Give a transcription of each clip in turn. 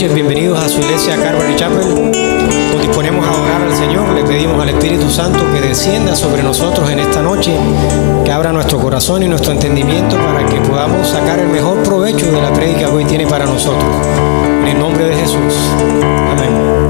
noches, bienvenidos a su iglesia Calvary Chapel. Nos disponemos a adorar al Señor, le pedimos al Espíritu Santo que descienda sobre nosotros en esta noche, que abra nuestro corazón y nuestro entendimiento para que podamos sacar el mejor provecho de la prédica que hoy tiene para nosotros. En el nombre de Jesús. Amén.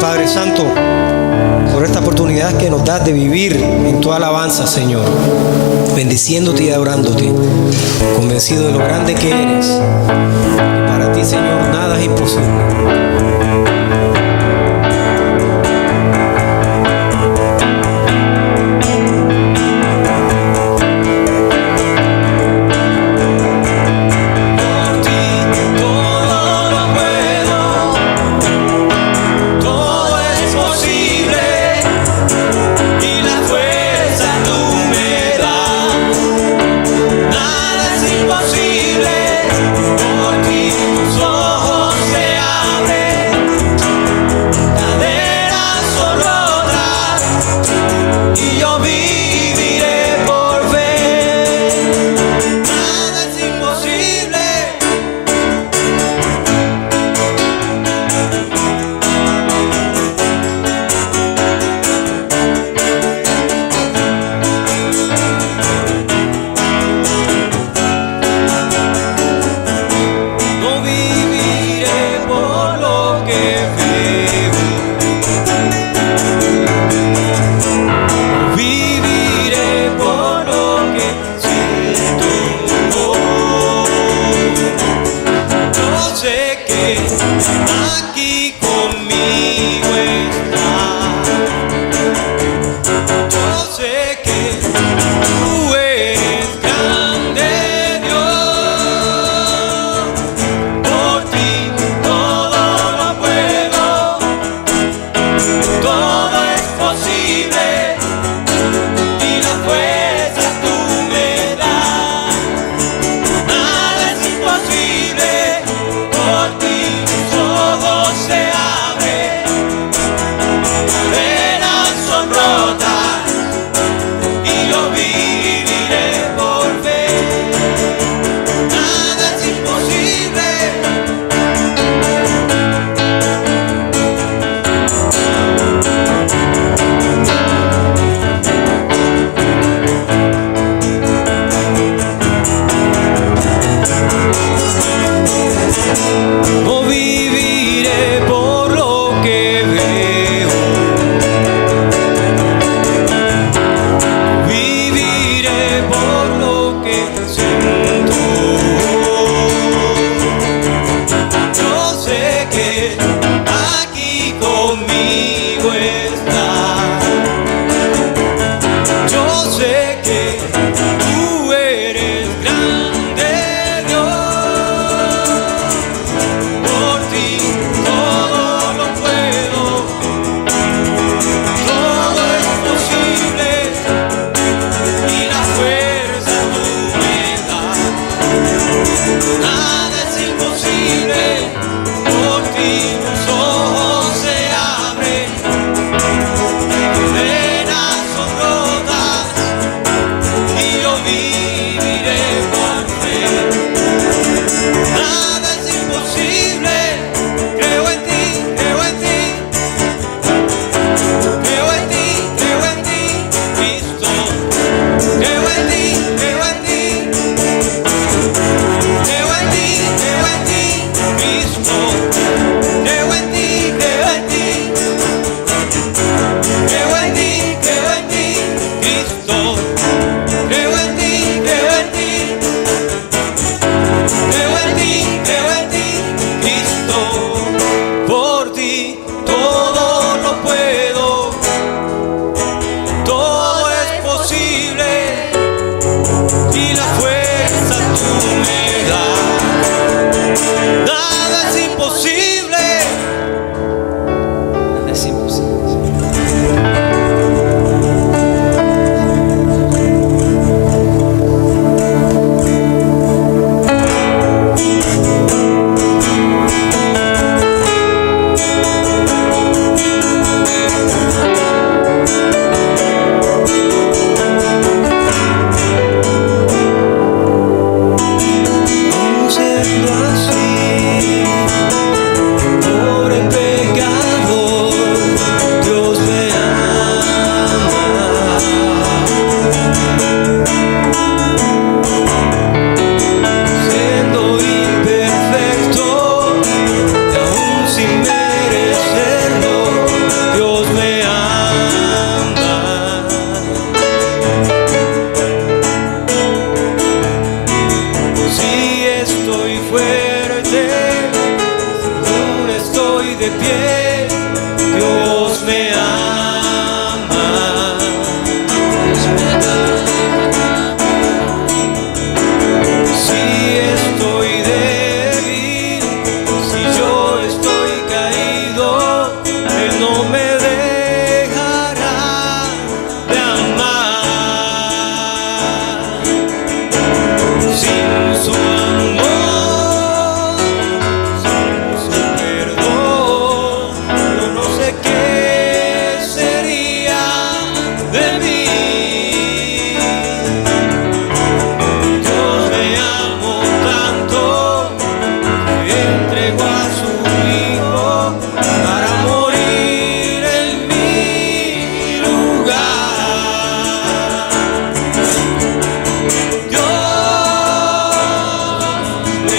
Padre Santo, por esta oportunidad que nos das de vivir en tu alabanza, Señor, bendiciéndote y adorándote, convencido de lo grande que eres. Para ti, Señor, nada es imposible.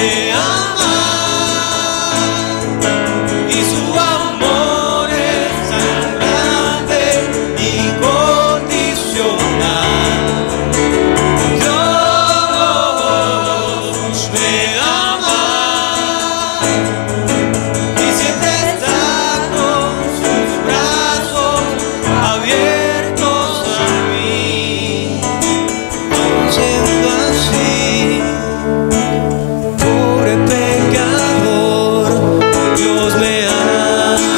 me ama y su amor es tan grande y condicional. Dios me ama y siempre está con sus brazos abiertos a mí. Siendo así, pobre pecador, Dios me ama.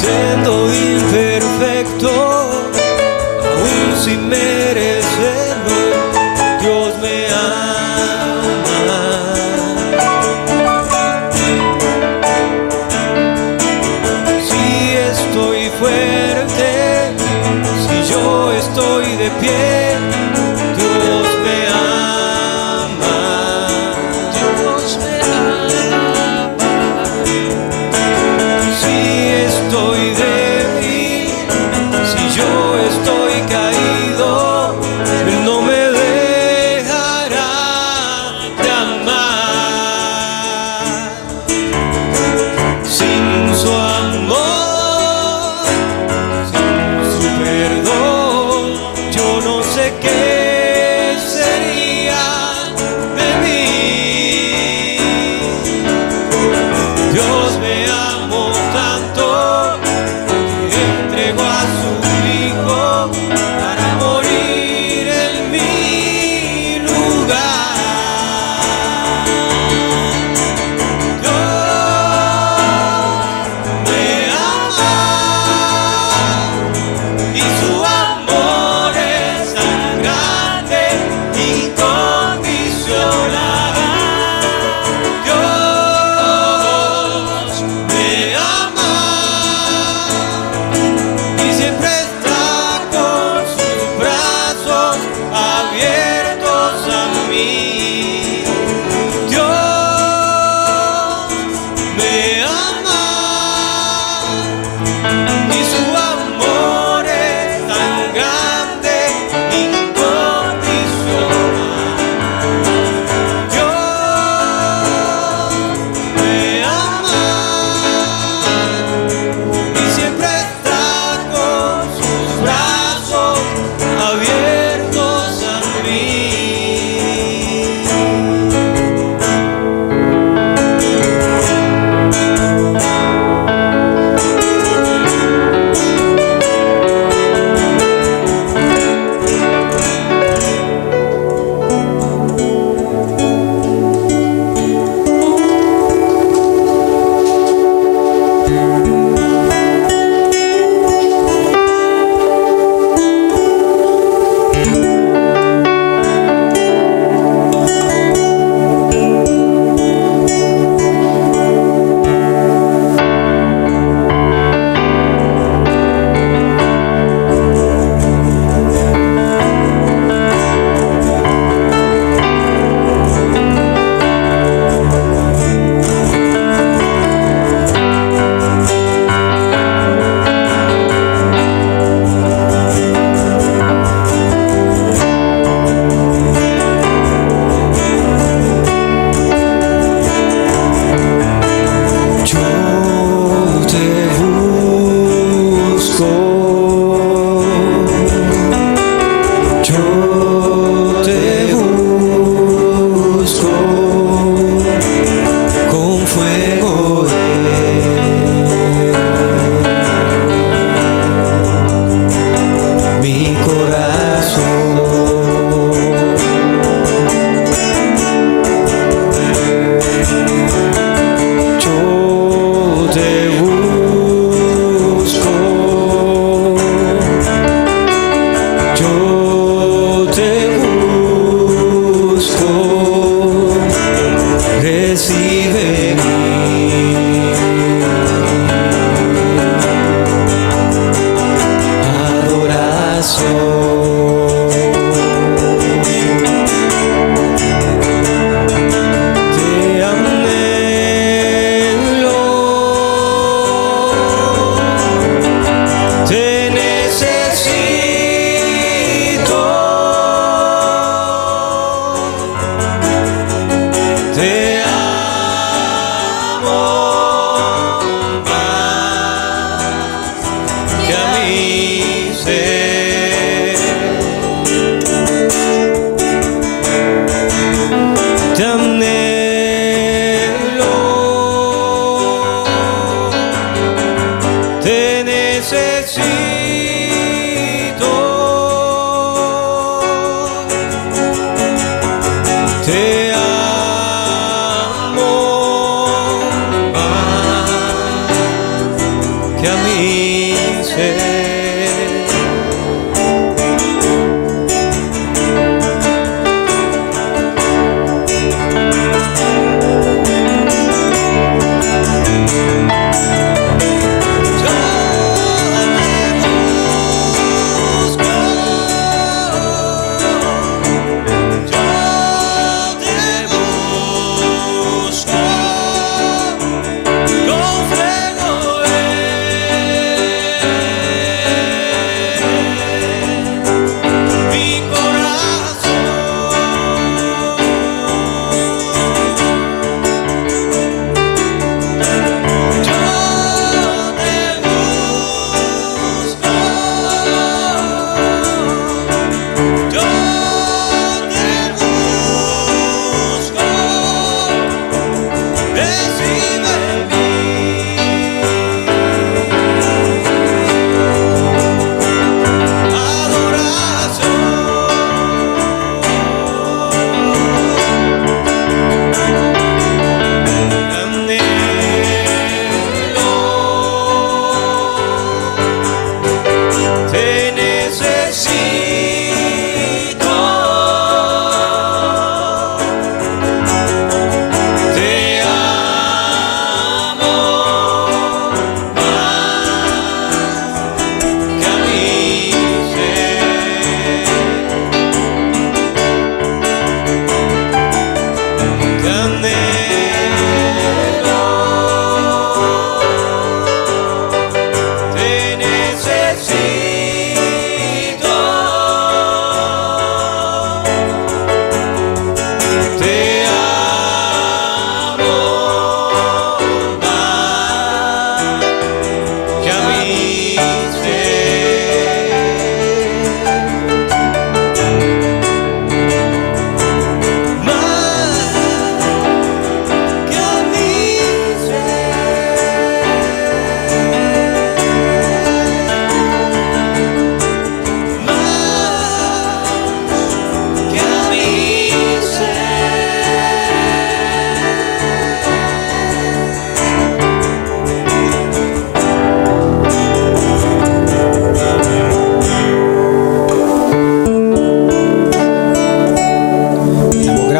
Siendo imperfecto, aún sin merecerlo, Dios me ama. Si estoy fuerte, si yo estoy de pie, Dios me ama. Dios me ama. Si estoy débil, si yo estoy caído, Él no me dejará de amar. Sin su amor, sin su perdón, yo no sé qué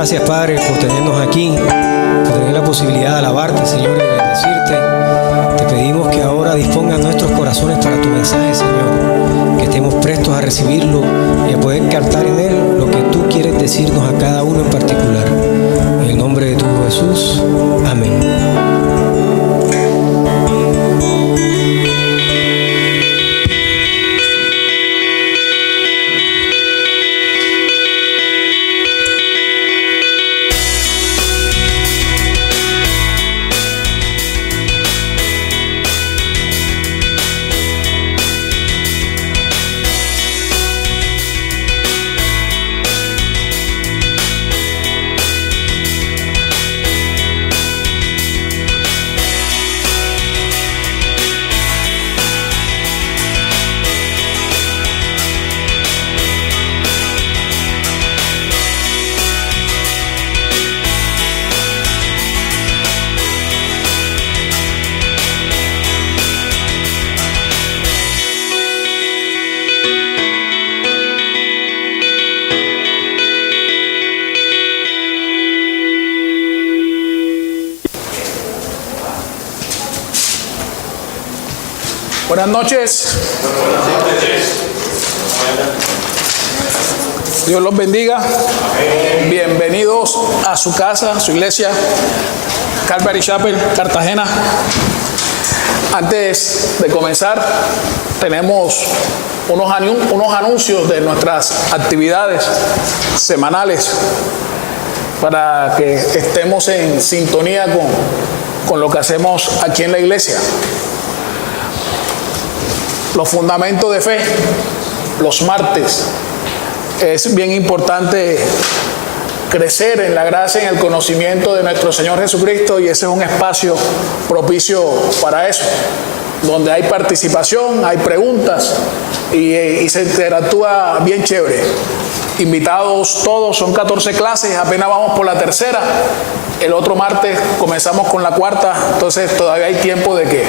gracias, Padre, por tenernos aquí, por tener la posibilidad de alabarte, Señor, y de bendecirte. Te pedimos que ahora dispongas nuestros corazones para tu mensaje, Señor, que estemos prestos a recibirlo y a poder captar en él lo que tú quieres decirnos a cada uno en particular. En el nombre de tu Hijo Jesús, amén. Buenas noches. Dios los bendiga. Bienvenidos a su casa, a su iglesia, Calvary Chapel, Cartagena. Antes de comenzar, tenemos unos anuncios de nuestras actividades semanales para que estemos en sintonía con lo que hacemos aquí en la iglesia. Los fundamentos de fe, los martes. Es bien importante crecer en la gracia y en el conocimiento de nuestro Señor Jesucristo, y ese es un espacio propicio para eso, donde hay participación, hay preguntas y se interactúa bien chévere. Invitados todos, son 14 clases, apenas vamos por la tercera. El otro martes comenzamos con la cuarta, entonces todavía hay tiempo de que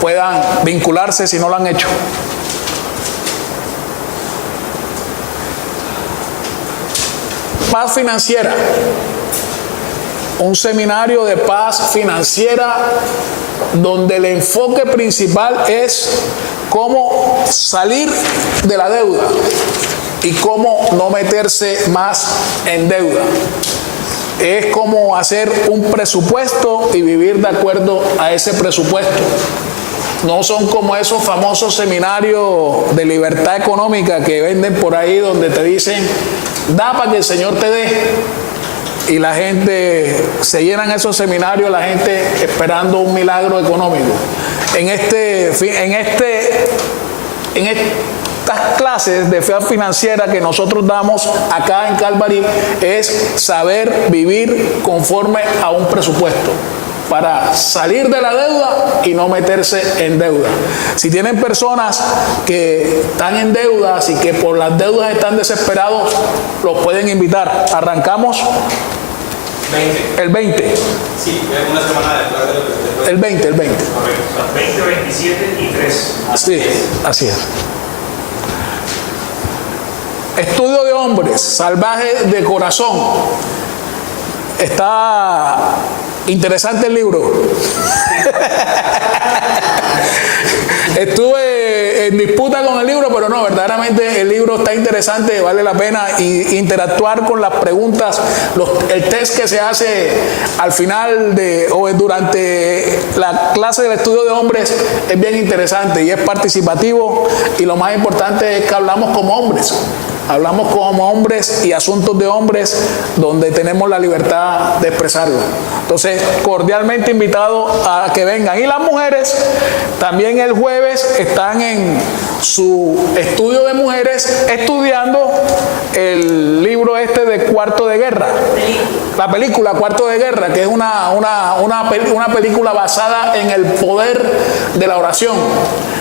puedan vincularse si no lo han hecho. Paz financiera. Un seminario de paz financiera donde el enfoque principal es cómo salir de la deuda y cómo no meterse más en deuda. Es como hacer un presupuesto y vivir de acuerdo a ese presupuesto. No son como esos famosos seminarios de libertad económica que venden por ahí, donde te dicen, da para que el Señor te dé. Y la gente, se llenan esos seminarios, la gente esperando un milagro económico. En estas clases de fe financiera que nosotros damos acá en Calvary es saber vivir conforme a un presupuesto, para salir de la deuda y no meterse en deuda. Si tienen personas que están en deudas y que por las deudas están desesperados, los pueden invitar. Arrancamos 20. El 20. Sí, una semana después El 20. Correcto. 20, 27 y 3. Sí, así es. Estudio de hombres, salvajes de corazón. Está interesante el libro. Estuve en disputa con el libro, pero no, verdaderamente el libro está interesante, vale la pena interactuar con las preguntas, el test que se hace al final o durante la clase del estudio de hombres es bien interesante y es participativo, y lo más importante es que hablamos como hombres. Hablamos como hombres y asuntos de hombres donde tenemos la libertad de expresarlo. Entonces, cordialmente invitado a que vengan. Y las mujeres también el jueves están en su estudio de mujeres estudiando el libro de Cuarto de Guerra. La película Cuarto de Guerra, que es una película basada en el poder de la oración.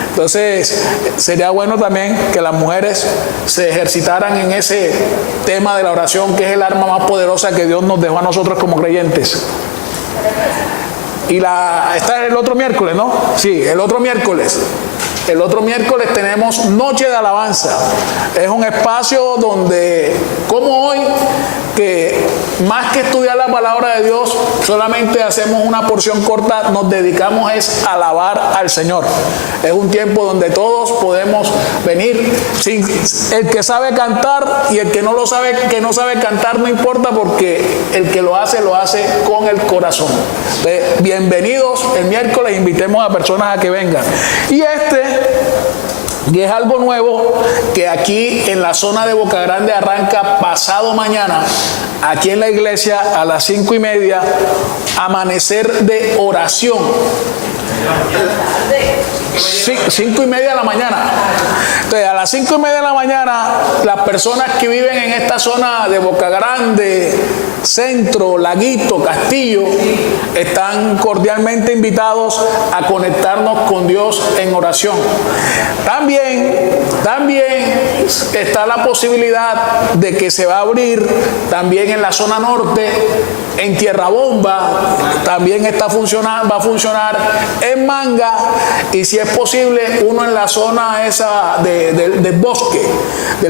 Entonces, sería bueno también que las mujeres se ejercitaran en ese tema de la oración, que es el arma más poderosa que Dios nos dejó a nosotros como creyentes. Y está el otro miércoles, ¿no? Sí, el otro miércoles. El otro miércoles tenemos Noche de Alabanza. Es un espacio donde, como hoy, que más que estudiar la palabra de Dios, solamente hacemos una porción corta, nos dedicamos es a alabar al Señor. Es un tiempo donde todos podemos venir, sin el que sabe cantar y el que no lo sabe, que no sabe cantar, no importa, porque el que lo hace con el corazón. Entonces, bienvenidos el miércoles, invitemos a personas a que vengan. Y es algo nuevo que aquí en la zona de Boca Grande arranca pasado mañana, aquí en la iglesia a las 5:30, amanecer de oración. 5:30 de la mañana. Entonces, a las 5:30 de la mañana, las personas que viven en esta zona de Boca Grande, Centro, Laguito, Castillo, están cordialmente invitados a conectarnos con Dios en oración. También está la posibilidad de que se va a abrir también en la zona norte, en Tierra Bomba, también va a funcionar en Manga, y si es posible, uno en la zona esa del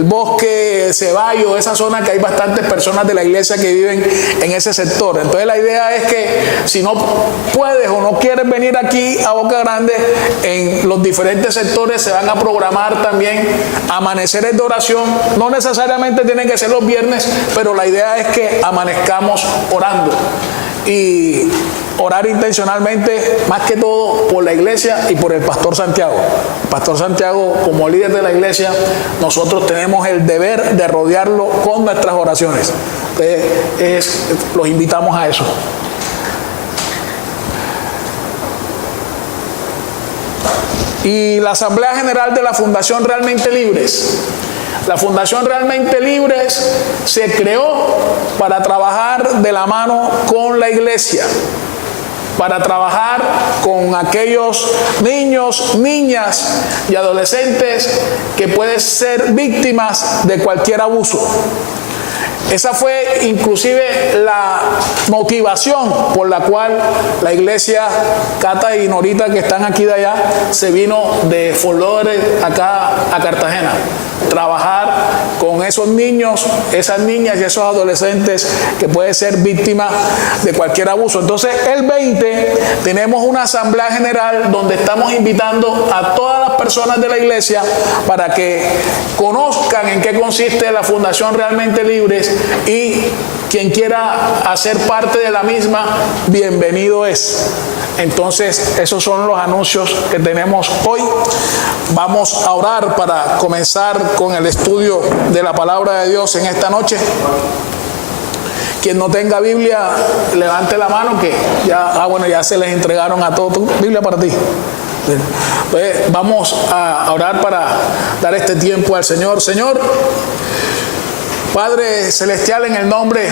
bosque Ceballo, esa zona que hay bastantes personas de la iglesia que viven en ese sector. Entonces la idea es que si no puedes o no quieres venir aquí a Boca Grande, en los diferentes sectores se van a programar también amaneceres de oración. No necesariamente tienen que ser los viernes, pero la idea es que amanezcamos orando y orar intencionalmente, más que todo por la iglesia y por el pastor Santiago. El pastor Santiago, como líder de la iglesia, nosotros tenemos el deber de rodearlo con nuestras oraciones. Entonces, los invitamos a eso. Y la Asamblea General de la Fundación Realmente Libres. La Fundación Realmente Libres se creó para trabajar de la mano con la iglesia, para trabajar con aquellos niños, niñas y adolescentes que pueden ser víctimas de cualquier abuso. Esa fue inclusive la motivación por la cual la iglesia Cata y Norita, que están aquí de allá, se vino de Fort Lauderdale acá a Cartagena. Trabajar con esos niños, esas niñas y esos adolescentes que pueden ser víctimas de cualquier abuso. Entonces, el 20 tenemos una asamblea general donde estamos invitando a todas las personas de la iglesia para que conozcan en qué consiste la Fundación Realmente Libres, y quien quiera hacer parte de la misma, bienvenido es. Entonces, esos son los anuncios que tenemos hoy. Vamos a orar para comenzar con el estudio de la palabra de Dios en esta noche. Quien no tenga Biblia, levante la mano, que ya se les entregaron a todos. Biblia para ti. Entonces, vamos a orar para dar este tiempo al Señor. Señor, Padre Celestial, en el nombre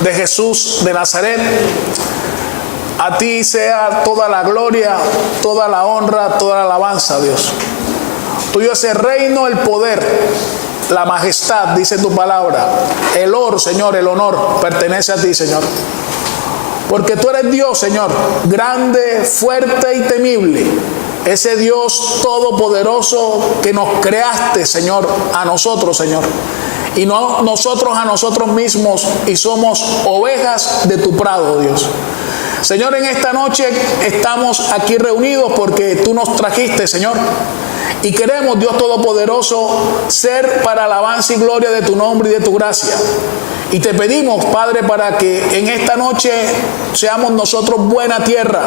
de Jesús de Nazaret, a ti sea toda la gloria, toda la honra, toda la alabanza, Dios. Tuyo es el reino, el poder, la majestad, dice tu palabra. El honor, Señor, el honor pertenece a ti, Señor. Porque tú eres Dios, Señor, grande, fuerte y temible. Ese Dios todopoderoso que nos creaste, Señor, a nosotros, Señor. Y no nosotros a nosotros mismos, y somos ovejas de tu prado, Dios. Señor, en esta noche estamos aquí reunidos porque tú nos trajiste, Señor. Y queremos, Dios Todopoderoso, ser para alabanza y gloria de tu nombre y de tu gracia. Y te pedimos, Padre, para que en esta noche seamos nosotros buena tierra,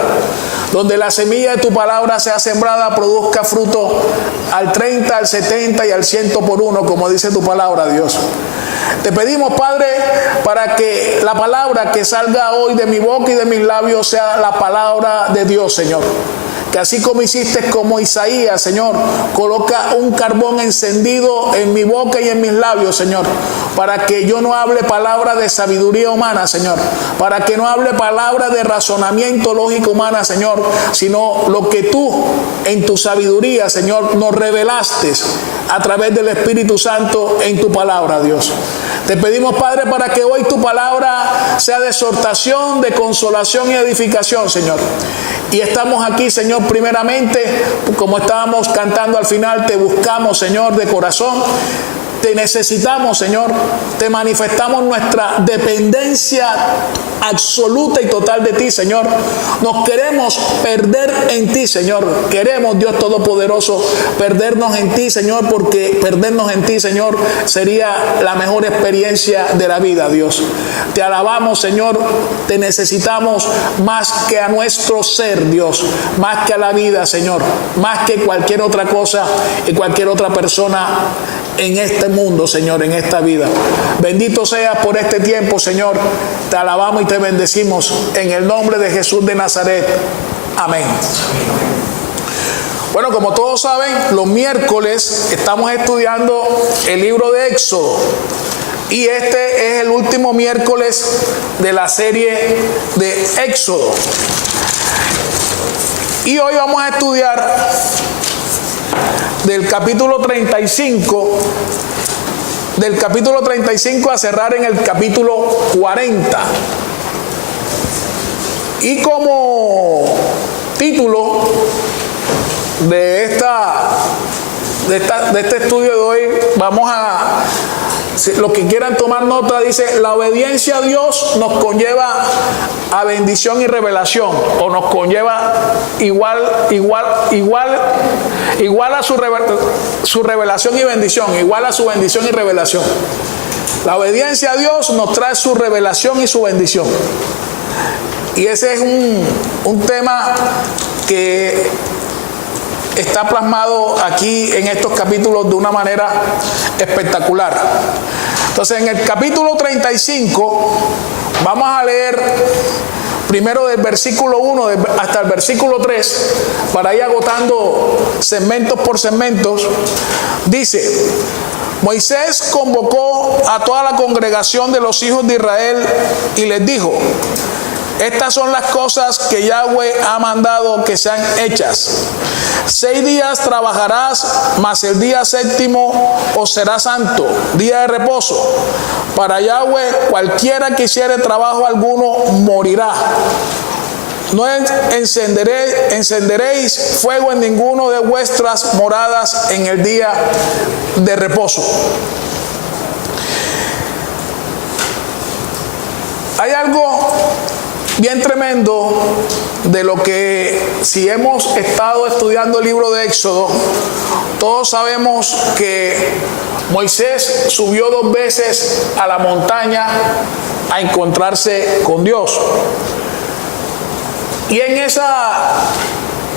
donde la semilla de tu palabra sea sembrada, produzca fruto al 30, al 70 y al 100 por uno, como dice tu palabra, Dios. Te pedimos, Padre, para que la palabra que salga hoy de mi boca y de mis labios sea la palabra de Dios, Señor. Que así como hiciste como Isaías, Señor, coloca un carbón encendido en mi boca y en mis labios, Señor, para que yo no hable palabra de sabiduría humana, Señor, para que no hable palabra de razonamiento lógico humana, Señor, sino lo que tú en tu sabiduría, Señor, nos revelaste a través del Espíritu Santo en tu palabra, Dios. Te pedimos, Padre, para que hoy tu palabra sea de exhortación, de consolación y edificación, Señor. Y estamos aquí, Señor, primeramente, como estábamos cantando al final, te buscamos, Señor, de corazón. Te necesitamos, Señor. Te manifestamos nuestra dependencia absoluta y total de ti, Señor. Nos queremos perder en ti, Señor. Queremos, Dios Todopoderoso, perdernos en ti, Señor, porque perdernos en ti, Señor, sería la mejor experiencia de la vida, Dios. Te alabamos, Señor. Te necesitamos más que a nuestro ser, Dios. Más que a la vida, Señor. Más que cualquier otra cosa y cualquier otra persona en este mundo, Señor, en esta vida. Bendito seas por este tiempo, Señor. Te alabamos y te bendecimos en el nombre de Jesús de Nazaret. Amén. Bueno, como todos saben, los miércoles estamos estudiando el libro de Éxodo. Y este es el último miércoles de la serie de Éxodo. Y hoy vamos a estudiar del capítulo 35, a cerrar en el capítulo 40. Y como título de este estudio de hoy, vamos a, los que quieran tomar nota, dice: la obediencia a Dios nos conlleva a bendición y revelación, o nos conlleva igual a su revelación y bendición, igual a su bendición y revelación. La obediencia a Dios nos trae su revelación y su bendición. Y ese es un tema que está plasmado aquí en estos capítulos de una manera espectacular. Entonces, en el capítulo 35 vamos a leer primero del versículo 1 hasta el versículo 3, para ir agotando segmentos por segmentos. Dice: Moisés convocó a toda la congregación de los hijos de Israel y les dijo: estas son las cosas que Yahweh ha mandado que sean hechas. 6 días trabajarás, mas el día séptimo os será santo, día de reposo. Para Yahweh cualquiera que hiciere trabajo alguno morirá. No encenderéis fuego en ninguno de vuestras moradas en el día de reposo. Hay algo bien tremendo de lo que, si hemos estado estudiando el libro de Éxodo, todos sabemos que Moisés subió 2 veces a la montaña a encontrarse con Dios. Y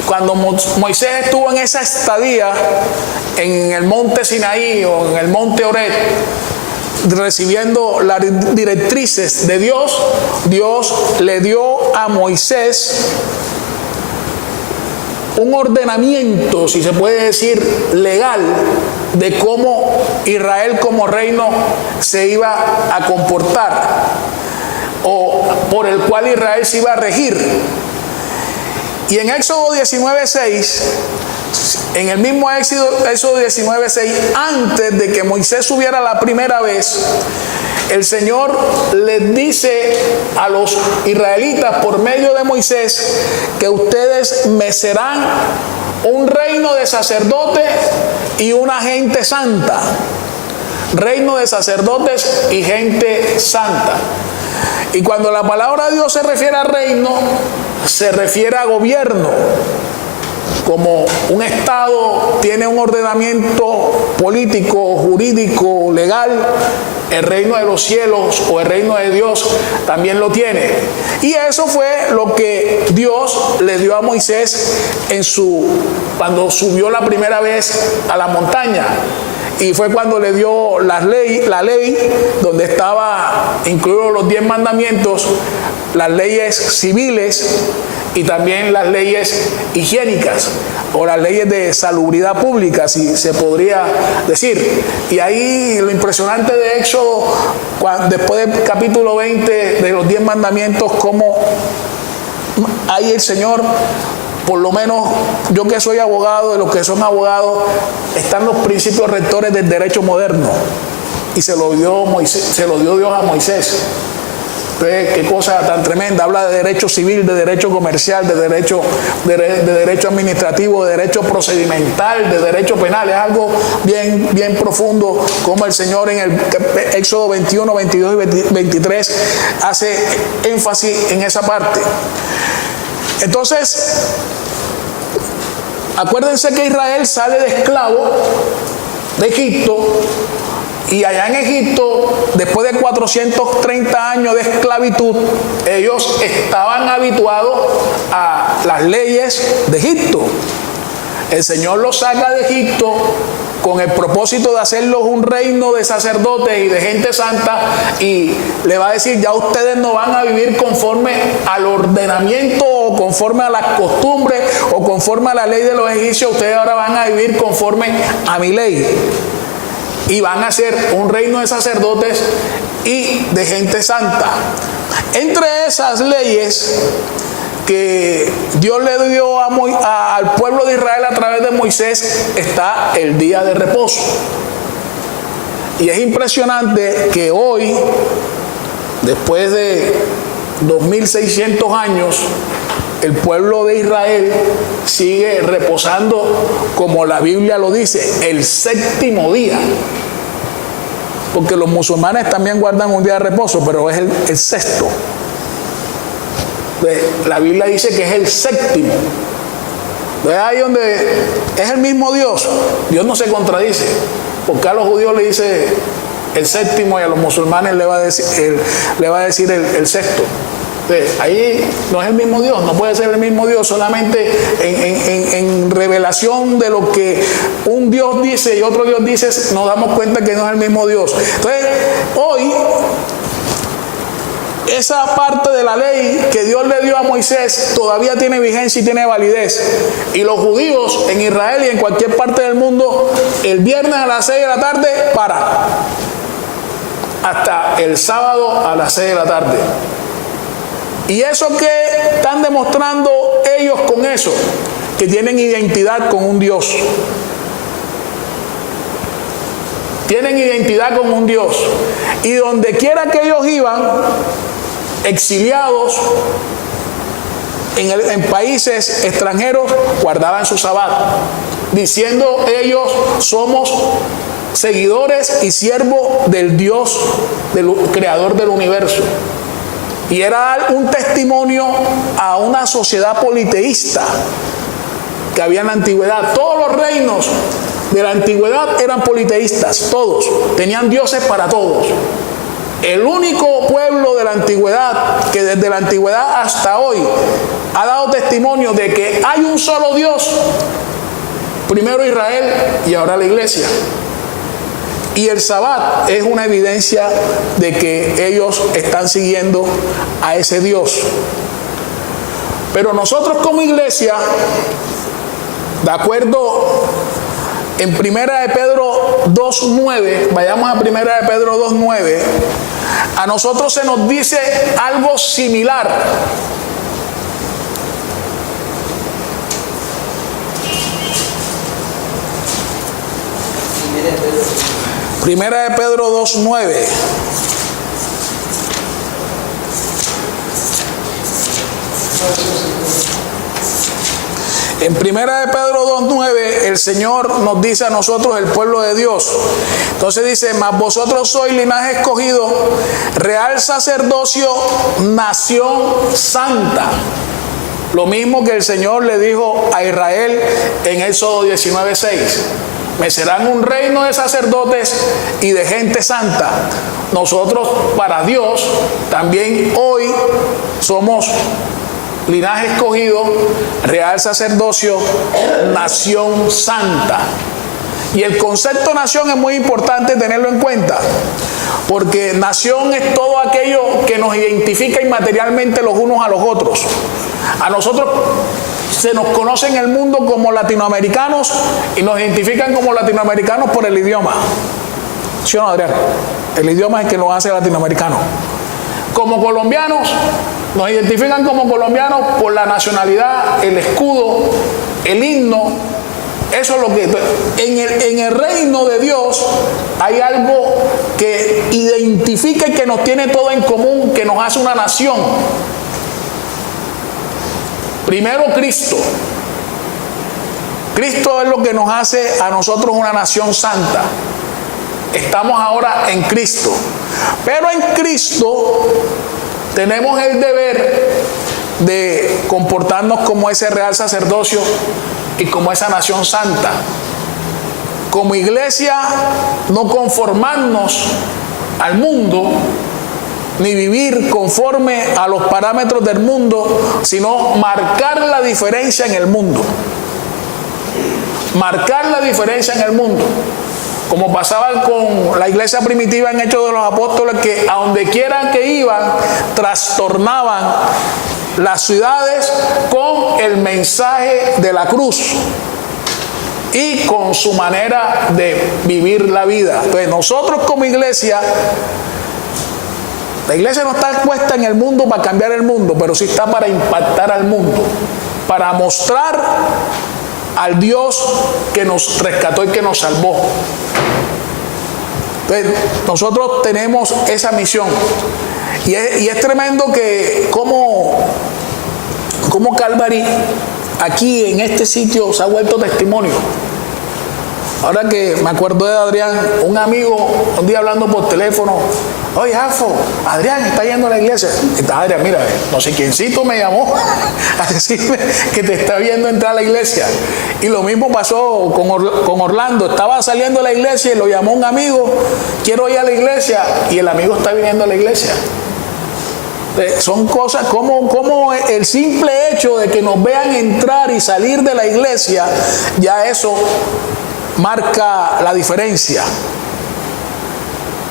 cuando Moisés estuvo en esa estadía en el monte Sinaí o en el monte Horeb, recibiendo las directrices de Dios, Dios le dio a Moisés un ordenamiento, si se puede decir, legal, de cómo Israel como reino se iba a comportar, o por el cual Israel se iba a regir. Y en Éxodo 19:6, en el mismo Éxodo 19:6, antes de que Moisés subiera la primera vez, el Señor les dice a los israelitas por medio de Moisés que ustedes me serán un reino de sacerdotes y una gente santa. Reino de sacerdotes y gente santa. Y cuando la palabra de Dios se refiere a reino, se refiere a gobierno. Como un Estado tiene un ordenamiento político, jurídico, legal, el reino de los cielos o el reino de Dios también lo tiene. Y eso fue lo que Dios le dio a Moisés cuando subió la primera vez a la montaña. Y fue cuando le dio la ley donde estaba incluidos los 10 mandamientos, las leyes civiles y también las leyes higiénicas o las leyes de salubridad pública, si se podría decir. Y ahí lo impresionante de Éxodo, después del capítulo 20 de los 10 mandamientos, cómo ahí el Señor, por lo menos yo que soy abogado, de los que son abogados, están los principios rectores del derecho moderno, y se lo dio Dios a Moisés. Entonces, qué cosa tan tremenda. Habla de derecho civil, de derecho comercial, de derecho administrativo, de derecho procedimental, de derecho penal. Es algo bien, bien profundo, como el Señor en el Éxodo 21, 22 y 23 hace énfasis en esa parte. Entonces, acuérdense que Israel sale de esclavo de Egipto, y allá en Egipto, después de 430 años de esclavitud, ellos estaban habituados a las leyes de Egipto. El Señor los saca de Egipto con el propósito de hacerlos un reino de sacerdotes y de gente santa, y le va a decir: ya ustedes no van a vivir conforme al ordenamiento o conforme a las costumbres o conforme a la ley de los egipcios, ustedes ahora van a vivir conforme a mi ley. Y van a ser un reino de sacerdotes y de gente santa. Entre esas leyes que Dios le dio al pueblo de Israel a través de Moisés está el día de reposo. Y es impresionante que hoy, después de 2600 años, el pueblo de Israel sigue reposando, como la Biblia lo dice, el séptimo día. Porque los musulmanes también guardan un día de reposo, pero es el sexto. La Biblia dice que es el séptimo. Entonces ahí donde es el mismo Dios. Dios no se contradice. Porque a los judíos le dice el séptimo y a los musulmanes le va a decir el sexto. Entonces, ahí no es el mismo Dios, no puede ser el mismo Dios, solamente en revelación de lo que un Dios dice y otro Dios dice, nos damos cuenta que no es el mismo Dios. Entonces, hoy, esa parte de la ley que Dios le dio a Moisés todavía tiene vigencia y tiene validez. Y los judíos en Israel y en cualquier parte del mundo, el viernes a las 6 de la tarde, paran. Hasta el sábado a las 6 de la tarde. ¿Y eso qué están demostrando ellos con eso? Que tienen identidad con un Dios. Tienen identidad con un Dios. Y donde quiera que ellos iban, exiliados en países extranjeros, guardaban su sabbat, diciendo ellos: somos seguidores y siervos del Dios, del creador del universo. Y era un testimonio a una sociedad politeísta que había en la antigüedad. Todos los reinos de la antigüedad eran politeístas, todos, tenían dioses para todos. El único pueblo de la antigüedad que desde la antigüedad hasta hoy ha dado testimonio de que hay un solo Dios, primero Israel y ahora la iglesia. Y el sabbat es una evidencia de que ellos están siguiendo a ese Dios. Pero nosotros como iglesia, de acuerdo en 1 de Pedro 2.9, vayamos a 1 de Pedro 2.9, a nosotros se nos dice algo similar. Primera de Pedro 2.9. En Primera de Pedro 2.9 el Señor nos dice a nosotros, el pueblo de Dios. Entonces dice: mas vosotros sois linaje escogido, real sacerdocio, nación santa. Lo mismo que el Señor le dijo a Israel en Éxodo 19.6. Me serán un reino de sacerdotes y de gente santa. Nosotros, para Dios, también hoy somos linaje escogido, real sacerdocio, nación santa. Y el concepto nación es muy importante tenerlo en cuenta, porque nación es todo aquello que nos identifica inmaterialmente los unos a los otros. A nosotros se nos conoce en el mundo como latinoamericanos y nos identifican como latinoamericanos por el idioma. ¿Sí o no, Adrián? El idioma es el que nos hace latinoamericanos. Como colombianos, nos identifican como colombianos por la nacionalidad, el escudo, el himno. Eso es lo que... En el reino de Dios hay algo que identifica y que nos tiene todo en común, que nos hace una nación. Primero, Cristo. Cristo es lo que nos hace a nosotros una nación santa. Estamos ahora en Cristo. Pero en Cristo tenemos el deber de comportarnos como ese real sacerdocio y como esa nación santa. Como iglesia, no conformarnos al mundo, ni vivir conforme a los parámetros del mundo, sino marcar la diferencia en el mundo. Marcar la diferencia en el mundo. Como pasaba con la iglesia primitiva en Hechos de los Apóstoles, que a donde quiera que iban, trastornaban las ciudades con el mensaje de la cruz y con su manera de vivir la vida. Entonces nosotros como iglesia, la iglesia no está puesta en el mundo para cambiar el mundo, pero sí está para impactar al mundo, para mostrar al Dios que nos rescató y que nos salvó. Entonces, nosotros tenemos esa misión. Y es tremendo que como Calvary aquí en este sitio se ha vuelto testimonio. Ahora que me acuerdo de Adrián, un amigo, un día hablando por teléfono, oye, Afo, Adrián está yendo a la iglesia. Está Adrián, mira, no sé quiéncito me llamó a decirme que te está viendo entrar a la iglesia. Y lo mismo pasó con Orlando. Estaba saliendo de la iglesia y lo llamó un amigo, quiero ir a la iglesia, y el amigo está viniendo a la iglesia. Son cosas como el simple hecho de que nos vean entrar y salir de la iglesia, ya eso marca la diferencia.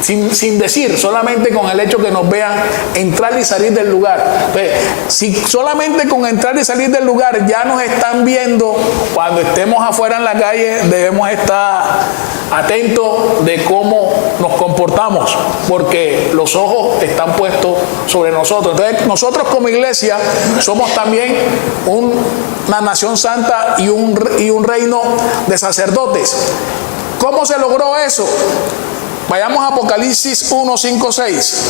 Sin decir, solamente con el hecho que nos vean entrar y salir del lugar. Entonces, si solamente con entrar y salir del lugar ya nos están viendo, cuando estemos afuera en la calle debemos estar atentos de cómo nos comportamos, porque los ojos están puestos sobre nosotros. Entonces, nosotros como iglesia somos también una nación santa y un reino de sacerdotes. ¿Cómo se logró eso? Vayamos a Apocalipsis 1, 5, 6.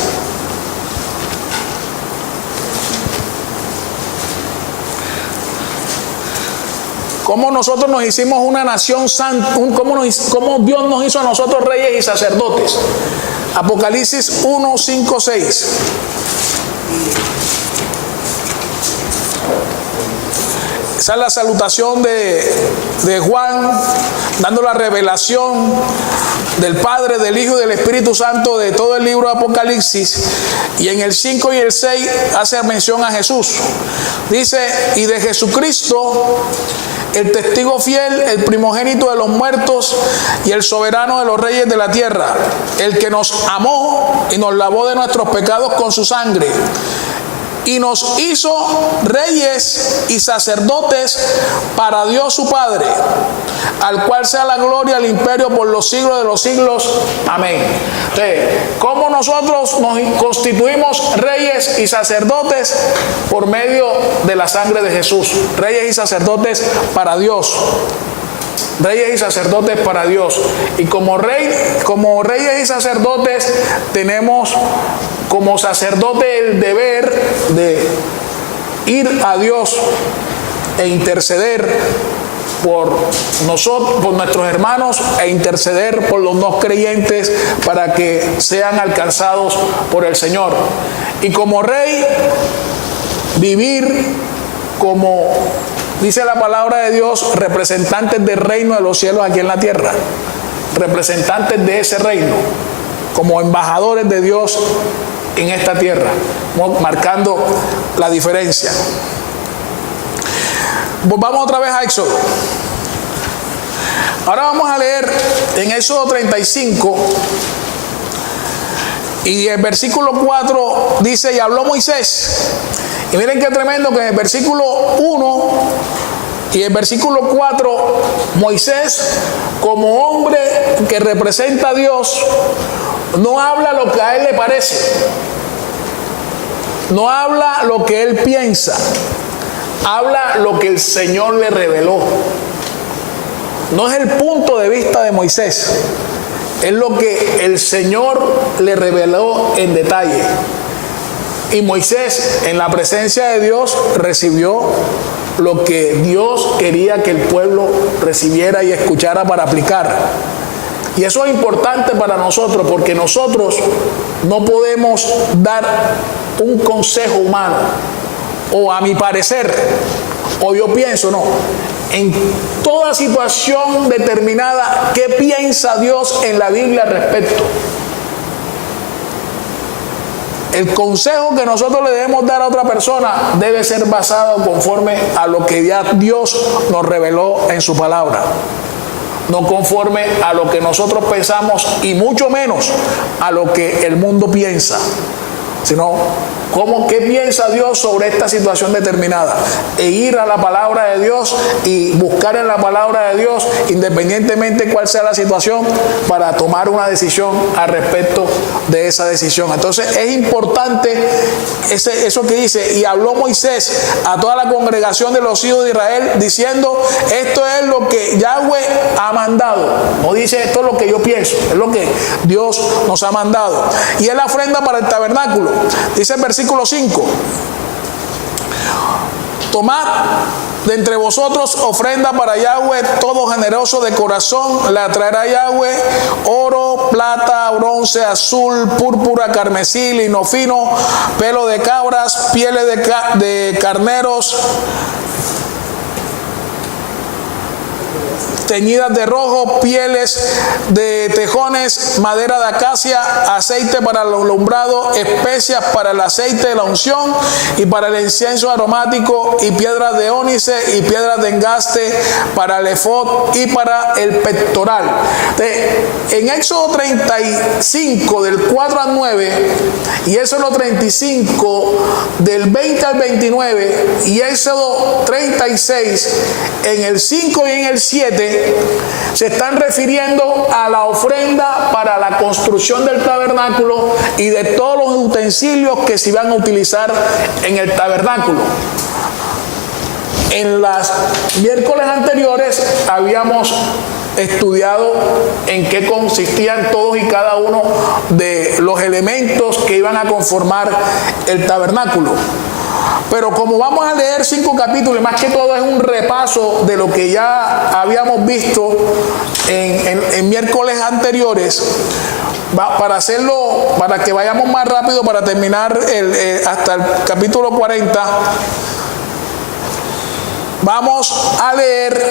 Cómo nosotros nos hicimos una nación santa, cómo Dios nos hizo a nosotros reyes y sacerdotes. Apocalipsis 1, 5, 6. Esa es la salutación de Juan, dando la revelación del Padre, del Hijo y del Espíritu Santo de todo el libro de Apocalipsis. Y en el 5 y el 6 hace mención a Jesús. Dice, y de Jesucristo, el testigo fiel, el primogénito de los muertos y el soberano de los reyes de la tierra, el que nos amó y nos lavó de nuestros pecados con su sangre, y nos hizo reyes y sacerdotes para Dios su Padre, al cual sea la gloria, el imperio por los siglos de los siglos. Amén. Entonces, ¿cómo nosotros nos constituimos reyes y sacerdotes? Por medio de la sangre de Jesús. Reyes y sacerdotes para Dios. Reyes y sacerdotes para Dios. Y como reyes y sacerdotes tenemos como sacerdote el deber de ir a Dios e interceder por nosotros, por nuestros hermanos, e interceder por los no creyentes para que sean alcanzados por el Señor. Y como rey, vivir como dice la palabra de Dios, representantes del reino de los cielos aquí en la tierra, representantes de ese reino, como embajadores de Dios en esta tierra, marcando la diferencia. Vamos otra vez a Éxodo. Ahora vamos a leer en Éxodo 35 y el versículo 4 dice, y habló Moisés. Y miren qué tremendo que en el versículo 1 y el versículo 4, Moisés, como hombre que representa a Dios, no habla lo que a él le parece, no habla lo que él piensa, habla lo que el Señor le reveló. No es el punto de vista de Moisés, es lo que el Señor le reveló en detalle. Y Moisés, en la presencia de Dios, recibió lo que Dios quería que el pueblo recibiera y escuchara para aplicar. Y eso es importante para nosotros, porque nosotros no podemos dar un consejo humano, o a mi parecer, o yo pienso, no. En toda situación determinada, ¿qué piensa Dios en la Biblia al respecto? El consejo que nosotros le debemos dar a otra persona debe ser basado conforme a lo que ya Dios nos reveló en su palabra. No conforme a lo que nosotros pensamos y mucho menos a lo que el mundo piensa, sino qué piensa Dios sobre esta situación determinada, e ir a la palabra de Dios y buscar en la palabra de Dios, independientemente cuál sea la situación, para tomar una decisión al respecto de esa decisión. Entonces es importante eso que dice: y habló Moisés a toda la congregación de los hijos de Israel diciendo, esto es lo que Yahweh ha mandado. No dice esto es lo que yo pienso, es lo que Dios nos ha mandado. Y es la ofrenda para el tabernáculo. Dice el versículo 5: tomad de entre vosotros ofrenda para Yahweh, todo generoso de corazón la traerá Yahweh: oro, plata, bronce, azul, púrpura, carmesí, lino fino, pelo de cabras, pieles de carneros teñidas de rojo, pieles de tejones, madera de acacia, aceite para el alumbrado, especias para el aceite de la unción y para el incienso aromático, y piedras de ónice y piedras de engaste para el efod y para el pectoral. En Éxodo 35 del 4 al 9 y Éxodo 35 del 20 al 29 y Éxodo 36 en el 5 y en el 7 se están refiriendo a la ofrenda para la construcción del tabernáculo y de todos los utensilios que se iban a utilizar en el tabernáculo. En los miércoles anteriores habíamos estudiado en qué consistían todos y cada uno de los elementos que iban a conformar el tabernáculo. Pero como vamos a leer 5 capítulos, y más que todo es un repaso de lo que ya habíamos visto en miércoles anteriores, para hacerlo, para que vayamos más rápido, para terminar hasta el capítulo 40, vamos a leer,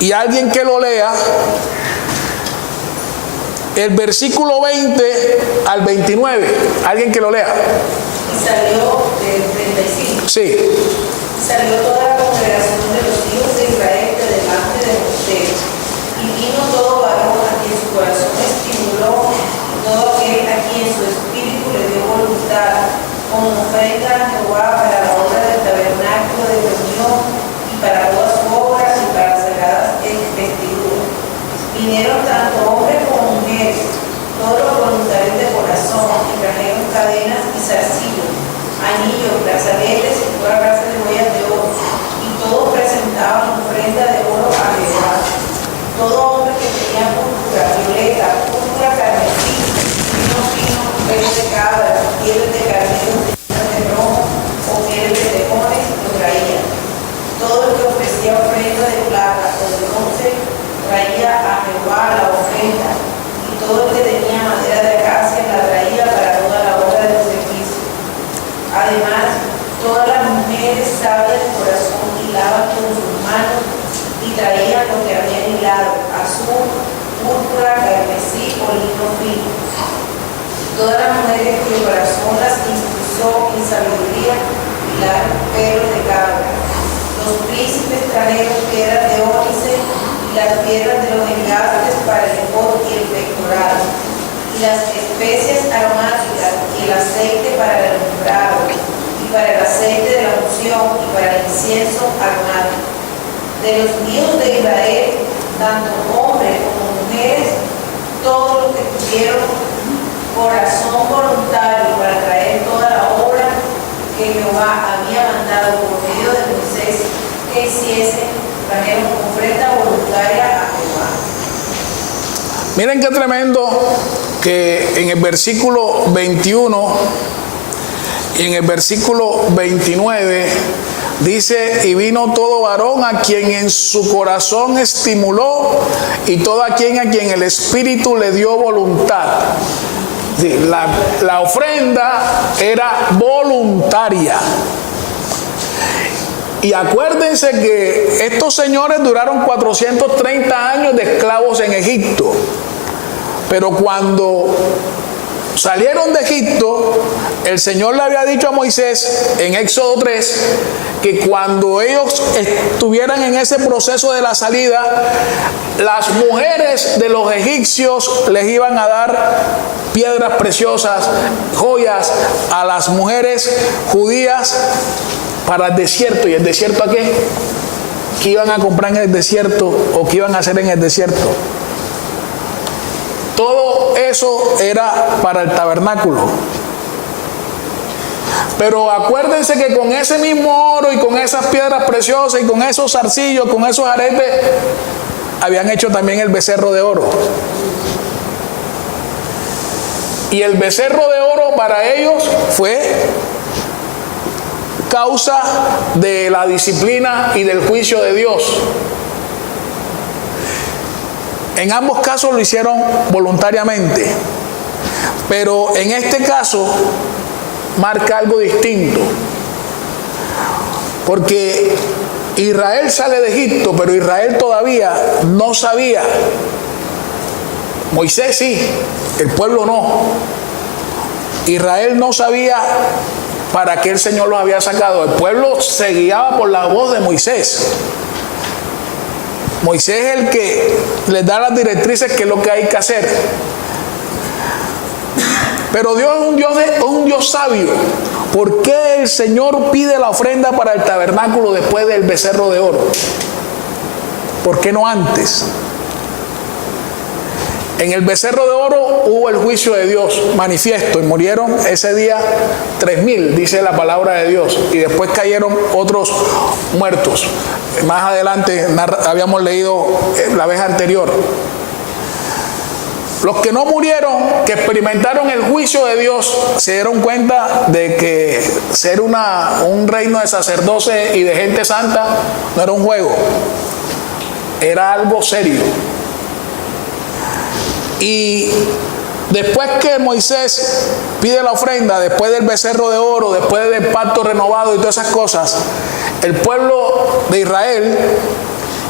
y alguien que lo lea, el versículo 20 al 29. Alguien que lo lea. Y salió del 35. Sí. Salió toda la congregación de los hijos de Israel de delante de Moisés, y vino todo varón a quien su corazón estimuló, y todo aquel a quien su espíritu le dio voluntad, como ofrenda a Jehová para la obra del tabernáculo de reunión, y para todas sus obras, y para las sagradas vestiduras. Vinieron tanto hombres como mujeres, todos los voluntarios de corazón, y trajeron cadenas y zarcillos, anillos, brazaletes y toda clase de joyas de oro, y todos presentaban ofrenda de oro a Jehová. Todo hombre que tenía púrpura, violeta, púrpura carmesí, vino fino, pelo de cabra, pieles de carnero, teñidas de rojo o pieles de tejones, lo traía. Todo el que ofrecía ofrenda de plata o de bronce traía a Jehová la ofrenda, y todo el que tenía madera de acacia la traía para toda la obra del servicio. Además, todas las mujeres sabias de corazón hilaban con sus manos y traían lo que habían hilado: azul, púrpura, carmesí o lino fino. Todas las mujeres cuyo corazón las impulsó en sabiduría hilaron pelos de cabra. Los príncipes trajeron piedras de ónice y las piedras de los engastes para el efod y el pectoral, y las especias aromáticas y el aceite para el alumbrado, y para el aceite de la unción y para el incienso aromático. De los hijos de Israel, tanto hombres como mujeres, todos los que tuvieron corazón voluntario para traer toda la obra que Jehová había mandado por medio de Moisés que hiciesen, trajeron ofrenda voluntaria a Jehová. Miren qué tremendo que en el versículo 21 y en el versículo 29 dice: y vino todo varón a quien en su corazón estimuló, y todo a quien el Espíritu le dio voluntad. Sí, la ofrenda era voluntaria. Y acuérdense que estos señores duraron 430 años de esclavos en Egipto. Pero cuando salieron de Egipto, el Señor le había dicho a Moisés en Éxodo 3 que cuando ellos estuvieran en ese proceso de la salida, las mujeres de los egipcios les iban a dar piedras preciosas, joyas a las mujeres judías para el desierto. ¿Y el desierto a qué? ¿Qué iban a comprar en el desierto o qué iban a hacer en el desierto? Todo eso era para el tabernáculo. Pero acuérdense que con ese mismo oro y con esas piedras preciosas y con esos zarcillos, con esos aretes, habían hecho también el becerro de oro. Y el becerro de oro para ellos fue causa de la disciplina y del juicio de Dios. En ambos casos lo hicieron voluntariamente, pero en este caso marca algo distinto, porque Israel sale de Egipto, pero Israel todavía no sabía. Moisés sí, el pueblo no. Israel no sabía para qué el Señor los había sacado. El pueblo se guiaba por la voz de Moisés. Moisés es el que les da las directrices, que es lo que hay que hacer. Pero Dios es un Dios sabio. ¿Por qué el Señor pide la ofrenda para el tabernáculo después del becerro de oro? ¿Por qué no antes? En el becerro de oro hubo el juicio de Dios manifiesto y murieron ese día 3,000, dice la palabra de Dios, y después cayeron otros muertos. Más adelante habíamos leído la vez anterior. Los que no murieron, que experimentaron el juicio de Dios, se dieron cuenta de que ser un reino de sacerdotes y de gente santa no era un juego, era algo serio. Y después que Moisés pide la ofrenda, después del becerro de oro, después del pacto renovado y todas esas cosas, el pueblo de Israel,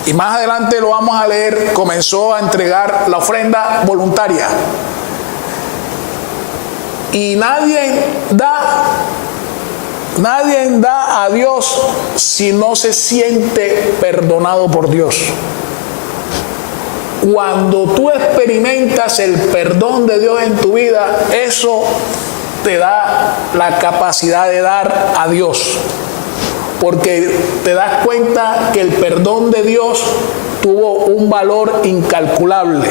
y más adelante lo vamos a leer, comenzó a entregar la ofrenda voluntaria. Y nadie da a Dios si no se siente perdonado por Dios. Cuando tú experimentas el perdón de Dios en tu vida, eso te da la capacidad de dar a Dios. Porque te das cuenta que el perdón de Dios tuvo un valor incalculable.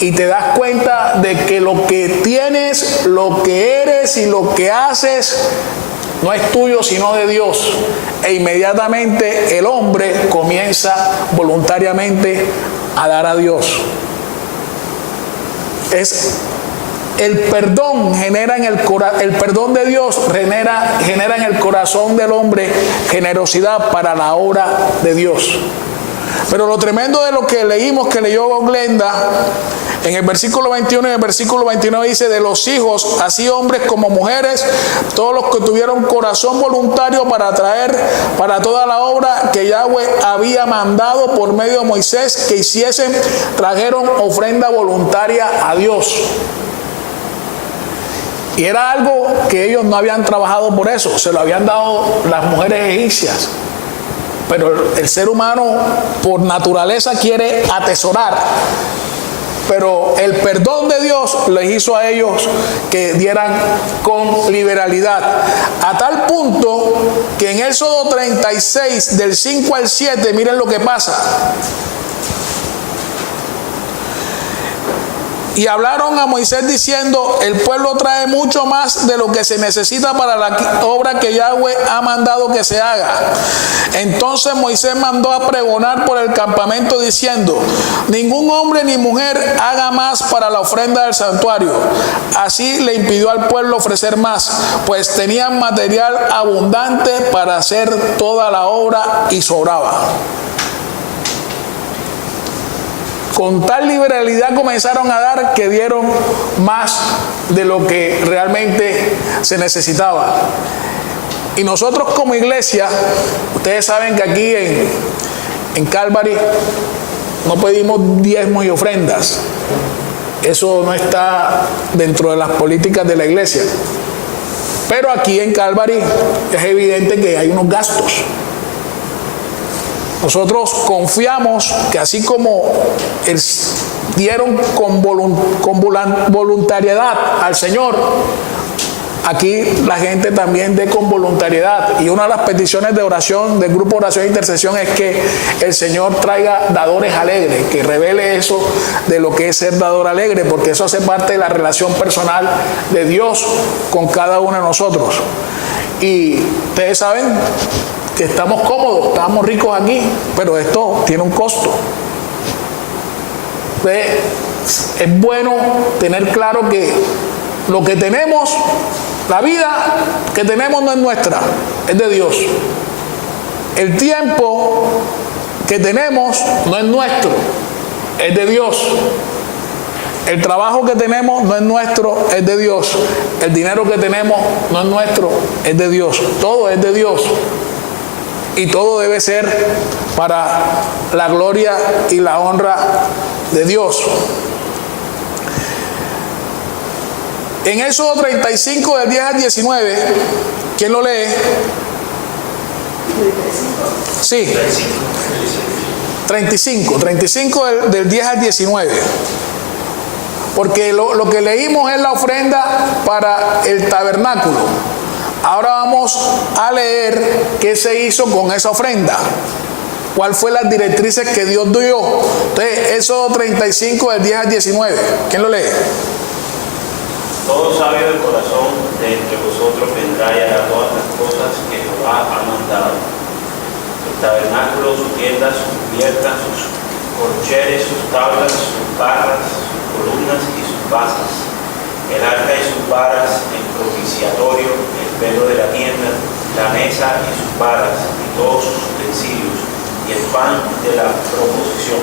Y te das cuenta de que lo que tienes, lo que eres y lo que haces no es tuyo sino de Dios. E inmediatamente el hombre comienza voluntariamente a dar a Dios. El perdón genera el perdón de Dios genera en el corazón del hombre generosidad para la obra de Dios. Pero lo tremendo de lo que leímos, que leyó Glenda, en el versículo 21 y el versículo 29 dice: de los hijos, así hombres como mujeres, todos los que tuvieron corazón voluntario para traer para toda la obra que Yahweh había mandado por medio de Moisés que hiciesen, trajeron ofrenda voluntaria a Dios. Y era algo que ellos no habían trabajado por eso, se lo habían dado las mujeres egipcias. Pero el ser humano por naturaleza quiere atesorar. Pero el perdón de Dios les hizo a ellos que dieran con liberalidad. A tal punto que en Éxodo 36, del 5 al 7, miren lo que pasa. Y hablaron a Moisés diciendo: el pueblo trae mucho más de lo que se necesita para la obra que Yahweh ha mandado que se haga. Entonces Moisés mandó a pregonar por el campamento diciendo: ningún hombre ni mujer haga más para la ofrenda del santuario. Así le impidió al pueblo ofrecer más, pues tenían material abundante para hacer toda la obra y sobraba. Con tal liberalidad comenzaron a dar que dieron más de lo que realmente se necesitaba. Y nosotros como iglesia, ustedes saben que aquí en Calvary no pedimos diezmos y ofrendas. Eso no está dentro de las políticas de la iglesia. Pero aquí en Calvary es evidente que hay unos gastos. Nosotros confiamos que así como dieron con voluntariedad al Señor, aquí la gente también dé con voluntariedad. Y una de las peticiones de oración del grupo Oración e Intercesión es que el Señor traiga dadores alegres, que revele eso de lo que es ser dador alegre, porque eso hace parte de la relación personal de Dios con cada uno de nosotros. Y ustedes saben que estamos cómodos, estamos ricos aquí, pero esto tiene un costo. Entonces, es bueno tener claro que lo que tenemos, la vida que tenemos no es nuestra, es de Dios. El tiempo que tenemos no es nuestro, es de Dios. El trabajo que tenemos no es nuestro, es de Dios. El dinero que tenemos no es nuestro, es de Dios. Todo es de Dios. Y todo debe ser para la gloria y la honra de Dios. En Éxodo 35, del 10 al 19, ¿quién lo lee? Sí. 35 del 10 al 19. Porque lo que leímos es la ofrenda para el tabernáculo. Ahora vamos a leer qué se hizo con esa ofrenda. ¿Cuál fue las directrices que Dios dio? Entonces, Éxodo 35, del 10 al 19. ¿Quién lo lee? Todo sabio del corazón de entre vosotros vendrá y hará todas las cosas que Jehová ha mandado. El tabernáculo, su tienda, sus cubiertas, sus corcheres, sus tablas, sus barras, sus columnas y sus basas. El arca y sus varas, el propiciatorio, el velo de la tienda, la mesa y sus varas, y todos sus utensilios, y el pan de la proposición,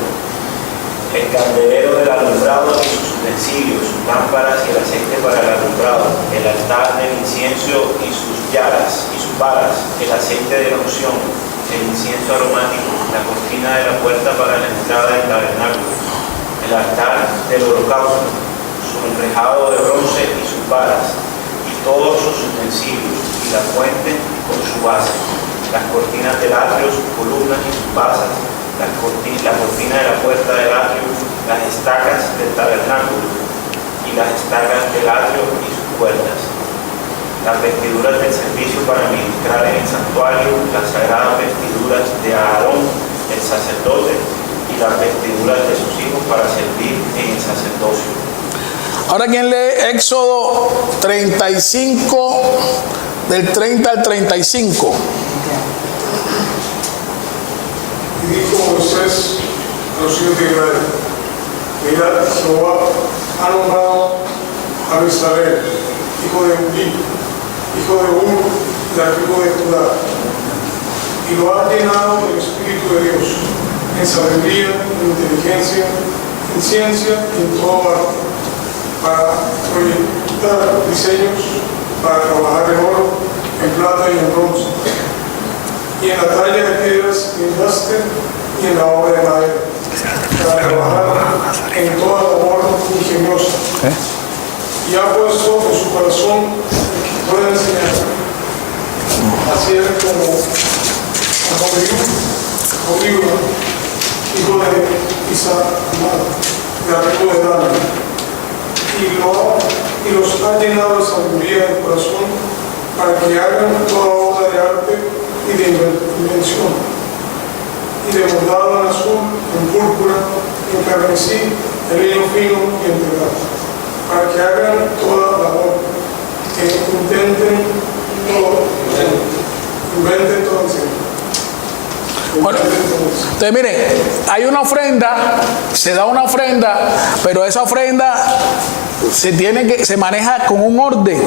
el candelero del alumbrado y sus utensilios, sus lámparas y el aceite para el alumbrado, el altar del incienso y sus llaras y sus varas, el aceite de la unción, el incienso aromático, la cortina de la puerta para la entrada del tabernáculo, el altar del holocausto, su enrejado de bronce y sus varas, y todos sus utensilios, y la fuente con su base, las cortinas del atrio, sus columnas y sus basas, la cortina de la puerta del atrio, las estacas del tabernáculo, y las estacas del atrio y sus puertas, las vestiduras del servicio para ministrar en el santuario, las sagradas vestiduras de Aarón, el sacerdote, y las vestiduras de sus hijos para servir en el sacerdocio. Ahora, ¿quién lee Éxodo 35, del 30 al 35? Y dijo Moisés a los hijos de Israel: mirad, Jehová ha nombrado a Bezalel, hijo de Uri, hijo de Ur, de la tribu de Judá, y lo ha llenado del Espíritu de Dios, en sabiduría, en inteligencia, en ciencia y en todo arte, para proyectar diseños, para trabajar en oro, en plata y en bronce, y en la talla de piedras y en jaspe y en la obra de madera, para trabajar en toda labor ingeniosa. Y ha puesto en su corazón que pueda enseñar, así es como Oliva, hijo de Isaac, de la tribu de Dan, y los ha llenado de sabiduría del corazón para que hagan toda obra de arte y de invención, y de bordado en azul, en púrpura, en carmesí, el hilo fino y entregado, para que hagan toda labor, que inventen todo el Señor. Bueno, entonces miren, hay una ofrenda, se da una ofrenda, pero esa ofrenda se maneja con un orden.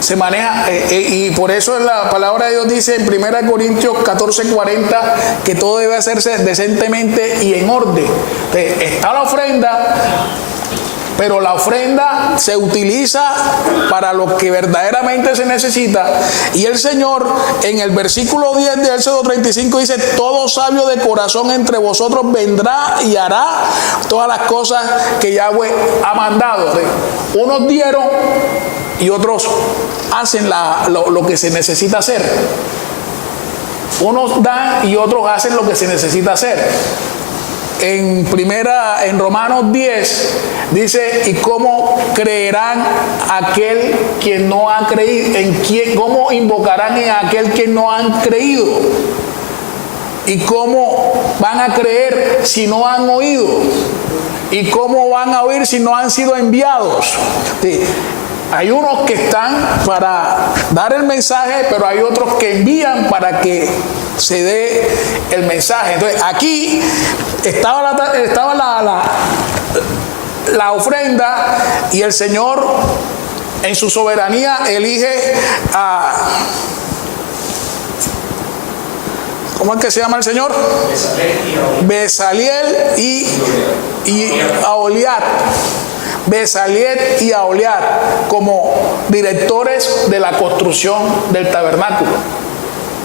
Se maneja, y por eso la palabra de Dios dice en 1 Corintios 14:40 que todo debe hacerse decentemente y en orden. Entonces, está la ofrenda, pero la ofrenda se utiliza para lo que verdaderamente se necesita. Y el Señor en el versículo 10 de Éxodo 35 dice: todo sabio de corazón entre vosotros vendrá y hará todas las cosas que Yahweh ha mandado. Unos dieron y otros hacen lo que se necesita hacer. Unos dan y otros hacen lo que se necesita hacer. En Romanos 10 dice: ¿y cómo creerán aquel quien no ha creído? ¿Cómo invocarán en aquel que no han creído? ¿Y cómo van a creer si no han oído? ¿Y cómo van a oír si no han sido enviados? Sí. Hay unos que están para dar el mensaje, pero hay otros que envían para que se dé el mensaje. Entonces aquí estaba la ofrenda, y el Señor en su soberanía elige a... ¿Cómo es que se llama el Señor? Bezaliel y Aholiab. Bezaliel y Aholiab como directores de la construcción del tabernáculo.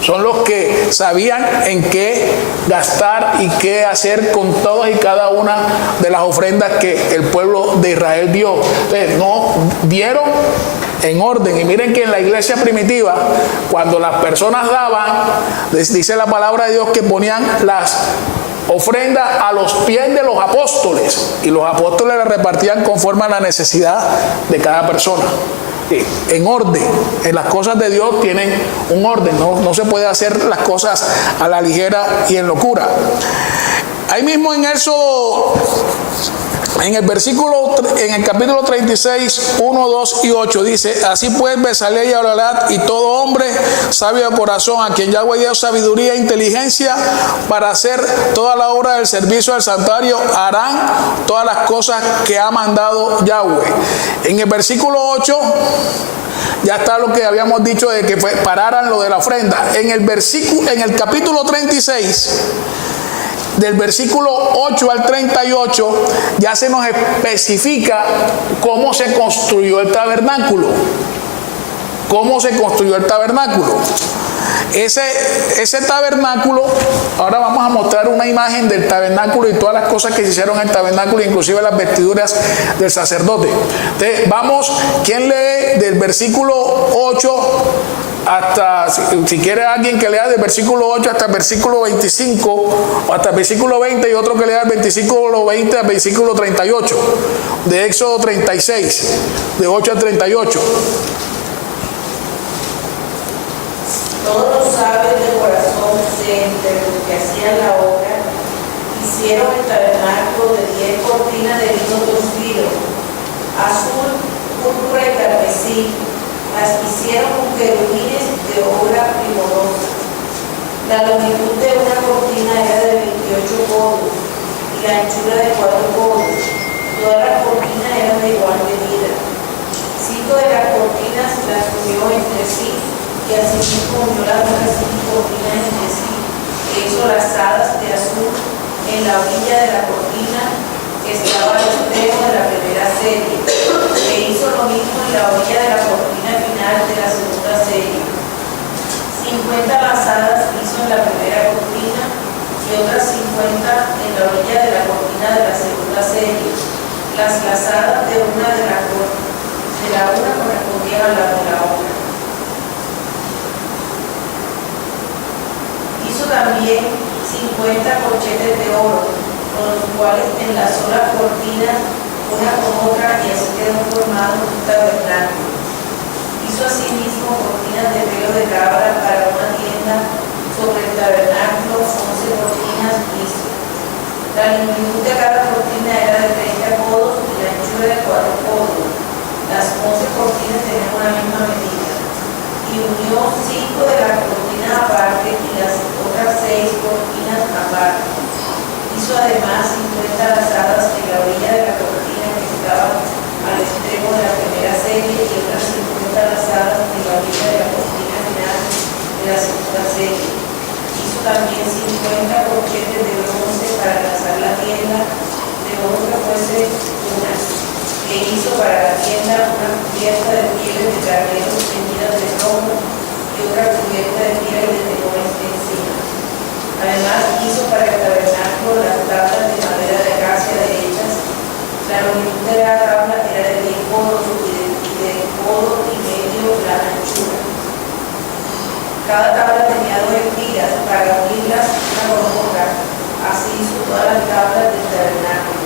Son los que sabían en qué gastar y qué hacer con todas y cada una de las ofrendas que el pueblo de Israel dio. Entonces, no dieron en orden. Y miren que en la iglesia primitiva, cuando las personas daban, dice la palabra de Dios que ponían las ofrendas a los pies de los apóstoles, y los apóstoles la repartían conforme a la necesidad de cada persona. En orden. En las cosas de Dios tienen un orden. No se puede hacer las cosas a la ligera y en locura. Ahí mismo en Éxodo, en el capítulo 36, 1, 2 y 8 dice: así pues Bezaliel y Aholiab y todo hombre sabio de corazón, a quien Yahweh dio sabiduría e inteligencia para hacer toda la obra del servicio del santuario, harán todas las cosas que ha mandado Yahweh. En el versículo 8 ya está lo que habíamos dicho de que pararan lo de la ofrenda. En el capítulo 36, del versículo 8 al 38, ya se nos especifica cómo se construyó el tabernáculo. ¿Cómo se construyó el tabernáculo? Ese tabernáculo, ahora vamos a mostrar una imagen del tabernáculo y todas las cosas que se hicieron en el tabernáculo, inclusive las vestiduras del sacerdote. Entonces, vamos, ¿quién lee del versículo 8 hasta, si quiere alguien que lea del versículo 8 hasta el versículo 25, o hasta el versículo 20, y otro que lea del versículo 20 al versículo 38, de Éxodo 36, de 8 al 38. Todos los sabios de corazón, entre los que hacían la obra, hicieron el tabernáculo de 10 cortinas de lino torcido, azul, púrpura y carmesí. Las hicieron con querubines de obra primorosa. La longitud de una cortina era de 28 codos y la anchura de 4 codos. Todas las cortinas eran de igual medida. 5 de las cortinas las unió entre sí, y asimismo unió las otras 5 cortinas entre sí, e hizo lazadas de azul en la orilla de la cortina que estaba al extremo de la primera serie, e hizo lo mismo en la orilla de la cortina final de la segunda serie. 50 lazadas hizo en la primera cortina y otras 50 en la orilla de la cortina de la segunda serie. Las lazadas de una correspondían a la de la otra. Hizo también 50 corchetes de oro, con los cuales enlazó las cortinas una con otra, y así quedó formado un tabernáculo. Hizo asimismo cortinas de pelo de cabra para una tienda sobre el tabernáculo, 11 cortinas hizo. La longitud de cada cortina era de altura de 4 codos. Las 11 cortinas tenían una misma medida. Y unió 5 de las cortinas aparte y las otras 6 cortinas aparte. Hizo además 50 lazadas en la orilla de la cortina que estaba al extremo de la primera serie y otras 50 lazadas en la orilla de la cortina final de la segunda serie. Hizo también 50 corchetes de bronce para lanzar la tienda, de modo que fuese una. E hizo para la tienda una cubierta de pieles de carneros teñidas de rojo y otra cubierta de pieles de tejones encima. Además hizo para el tabernáculo las tablas de madera de acacia derechas. La longitud de la tabla era de 10 codos y de codo y medio la anchura. Cada tabla tenía 2 espigas para unirlas una con otra. Así hizo todas las tablas del tabernáculo.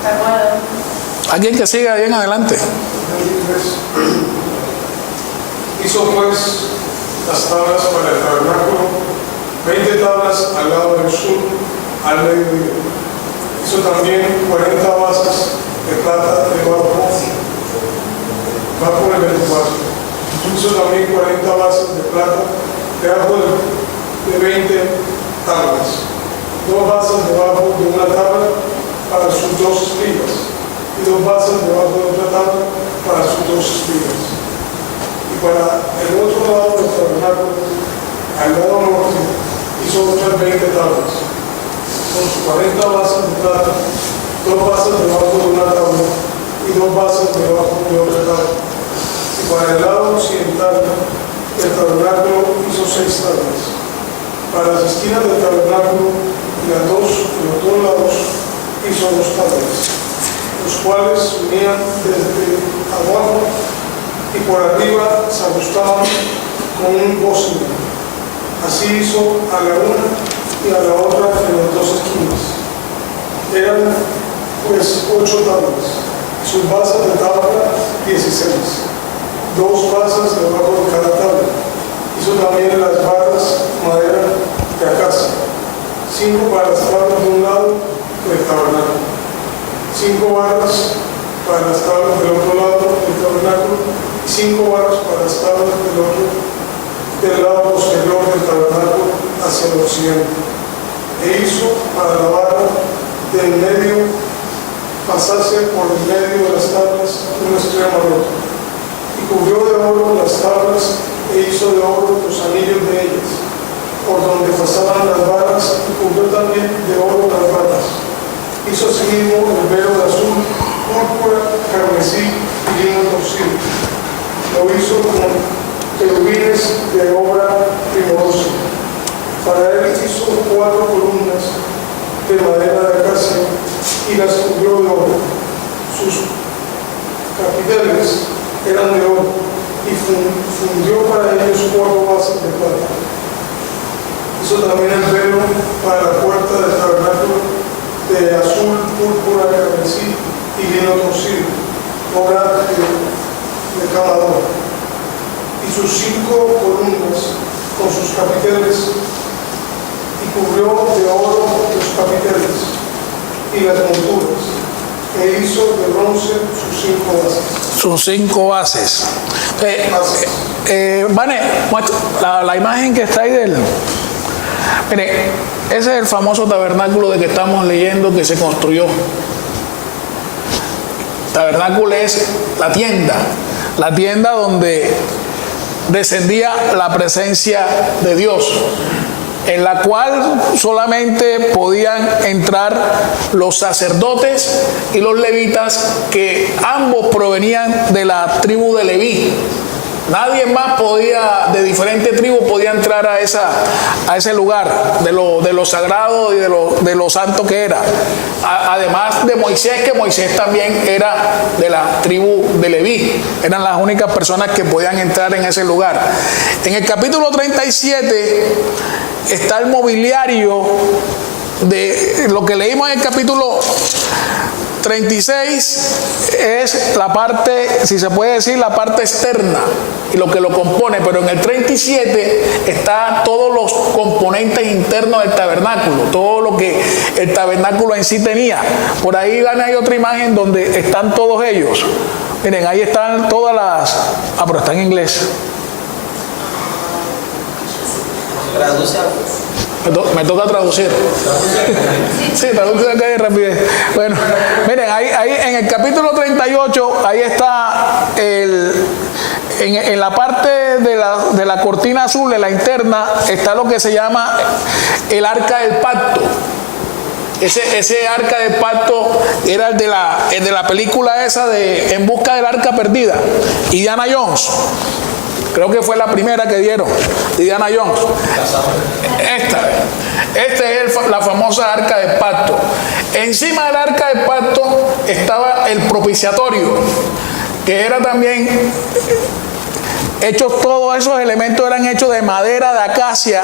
¿Está claro? Alguien que siga bien adelante. Hizo pues las tablas para el tabernáculo, 20 tablas al lado del sur, al mediodía. Hizo también 40 basas de plata debajo del 24. Hizo también 40 basas de plata debajo de 20 tablas. 2 basas debajo de una tabla para sus 2 espigas y 2 basas debajo de otra tabla para sus 2 espigas. Y para el otro lado del tabernáculo, al lado norte, hizo otras 20 tablas, con sus 40 basas de plata, 2 basas debajo de una tabla y 2 basas debajo de otra tabla. Y para el lado occidental del tabernáculo hizo 6 tablas. Para las esquinas del tabernáculo y los dos lados hizo 2 tablas, los cuales se unían desde abajo y por arriba se ajustaban con un bocino. Así hizo a la una y a la otra en las 2 esquinas. Eran pues 8 tablas, sus basas de tabla 16, 2 basas debajo de cada tabla. Hizo también las barras madera de acacia, 5 para las tablas de un lado del tabernáculo, 5 barras para las tablas del otro lado del tabernáculo y 5 barras para las tablas del lado posterior del tabernáculo hacia el occidente. E hizo para la barra del medio pasase por el medio de las tablas un extremo al otro. Y cubrió de oro las tablas e hizo de oro los anillos de ellas, por donde pasaban las varas, y cubrió también de oro las varas. Hizo asimismo el velo de azul, púrpura, carmesí y lino torcido. Lo hizo con querubines de obra primorosa. Para él hizo 4 columnas de madera de acacia y las cubrió de oro. Sus capiteles eran de oro y fundió para ellos 4 basas de plata. Hizo también el velo para la puerta del tabernáculo de azul, púrpura, carmesí y lino torcido, obra de camador. Y sus 5 columnas con sus capiteles, y cubrió de oro los capiteles y las monturas, e hizo de bronce sus 5 bases. Sus 5 bases. Vane, la imagen que está ahí del... Mire, ese es el famoso tabernáculo de que estamos leyendo que se construyó. Tabernáculo es la tienda donde descendía la presencia de Dios, en la cual solamente podían entrar los sacerdotes y los levitas, que ambos provenían de la tribu de Leví. Nadie más podía, de diferentes tribus, podía entrar a ese lugar de lo sagrado y de lo santo que era. Además de Moisés, que Moisés también era de la tribu de Leví. Eran las únicas personas que podían entrar en ese lugar. En el capítulo 37 está el mobiliario de lo que leímos en el capítulo 36 es la parte, si se puede decir, la parte externa y lo que lo compone, pero en el 37 están todos los componentes internos del tabernáculo, todo lo que el tabernáculo en sí tenía. Por ahí hay otra imagen donde están todos ellos. Miren, ahí están todas las... Ah, pero está en inglés. Traduce. Me toca traducir. Sí, traduce acá de rapidez. Bueno, miren, ahí en el capítulo 38, ahí está en la parte de la cortina azul, de la interna, está lo que se llama el arca del pacto. Ese arca del pacto era el de la película esa de En busca del arca perdida, Indiana Jones. Creo que fue la primera que dieron, Indiana Jones. Esta es la famosa arca del pacto. Encima del arca del pacto estaba el propiciatorio, que era también hechos, todos esos elementos eran hechos de madera de acacia,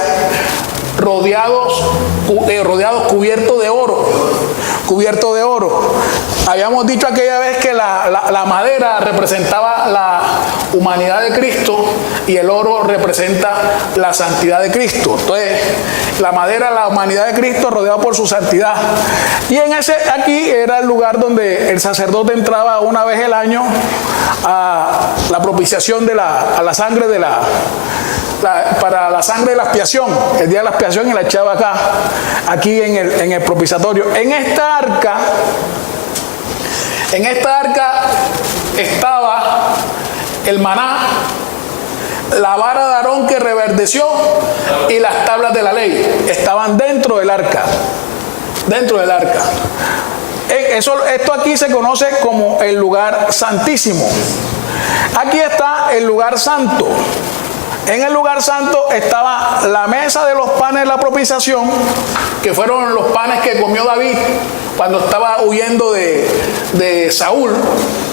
rodeados, cubiertos de oro. Cubierto de oro. Habíamos dicho aquella vez que la madera representaba la humanidad de Cristo y el oro representa la santidad de Cristo. Entonces, la madera, la humanidad de Cristo rodeada por su santidad. Y aquí era el lugar donde el sacerdote entraba una vez al año a la propiciación a la sangre de para la sangre de la expiación, el día de la expiación, y la echaba aquí en el propiciatorio. En esta arca estaba el maná, la vara de Aarón que reverdeció y las tablas de la ley. Estaban dentro del arca. Esto aquí se conoce como el lugar santísimo. Aquí está el lugar santo. En el lugar santo estaba la mesa de los panes de la propiciación, que fueron los panes que comió David cuando estaba huyendo de Saúl,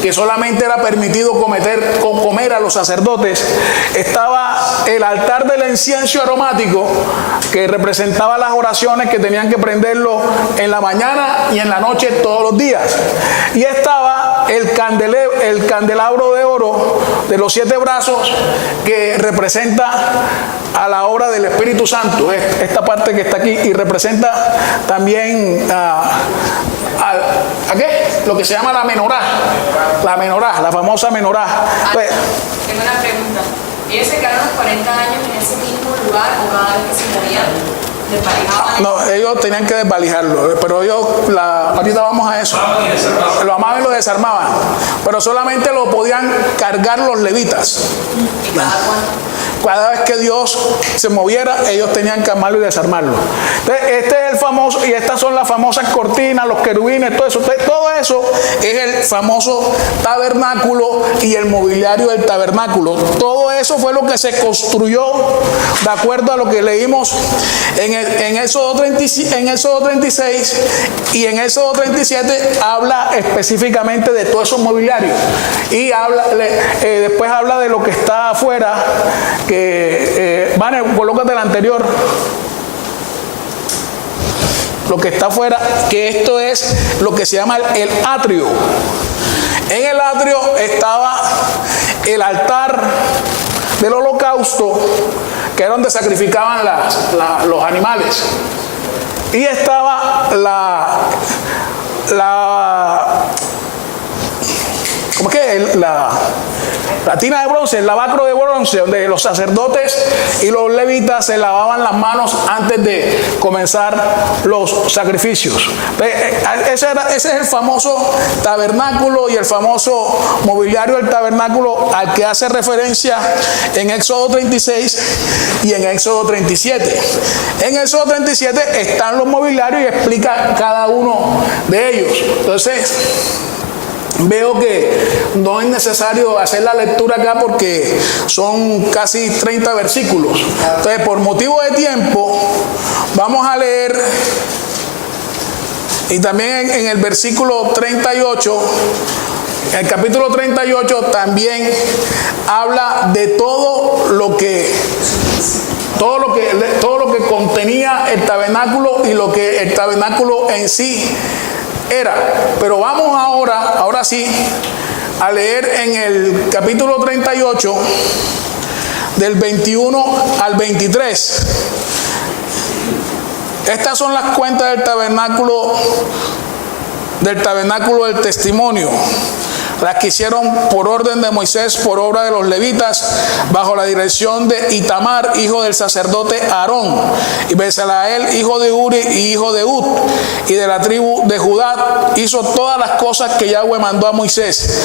que solamente era permitido comer a los sacerdotes. Estaba el altar del incienso aromático, que representaba las oraciones que tenían que prenderlo en la mañana y en la noche todos los días. Y estaba el candelabro de oro de los 7 brazos, que representa a la obra del Espíritu Santo, esta parte que está aquí, y representa también ¿a qué? Lo que se llama la menorá, la famosa menorá. Pues, tengo una pregunta. ¿Ellos se quedaron 40 años en ese mismo lugar o cada vez que se morían desvalijaban? No, ellos tenían que desvalijarlo, pero ahorita vamos a eso. Lo amaban y lo desarmaban, pero solamente lo podían cargar los levitas. ¿Y cada cuánto? Cada vez que Dios se moviera, ellos tenían que amarlo y desarmarlo. Entonces, este es el famoso, y estas son las famosas cortinas, los querubines, todo eso. Entonces, todo eso es el famoso tabernáculo y el mobiliario del tabernáculo. Todo eso fue lo que se construyó de acuerdo a lo que leímos en Éxodo 36 y en Éxodo 37. Habla específicamente de todos esos mobiliarios y después habla de lo que está afuera, que colócate el anterior, lo que está afuera, que esto es lo que se llama el atrio. En el atrio estaba el altar del holocausto, que era donde sacrificaban los animales, y estaba ¿cómo es que? La tina de bronce, el lavacro de bronce, donde los sacerdotes y los levitas se lavaban las manos antes de comenzar los sacrificios. Ese es el famoso tabernáculo y el famoso mobiliario del tabernáculo al que hace referencia en Éxodo 36 y en Éxodo 37. En Éxodo 37 están los mobiliarios y explica cada uno de ellos. Entonces, veo que no es necesario hacer la lectura acá porque son casi 30 versículos. Entonces, por motivo de tiempo, vamos a leer, y también en el versículo 38, en el capítulo 38 también habla de todo lo que contenía el tabernáculo y lo que el tabernáculo en sí era. Pero vamos ahora sí, a leer en el capítulo 38, del 21 al 23. Estas son las cuentas del tabernáculo del testimonio, las que hicieron por orden de Moisés, por obra de los levitas, bajo la dirección de Itamar, hijo del sacerdote Aarón, y Bezaleel, hijo de Uri y hijo de Ud, y de la tribu de Judá, hizo todas las cosas que Yahweh mandó a Moisés.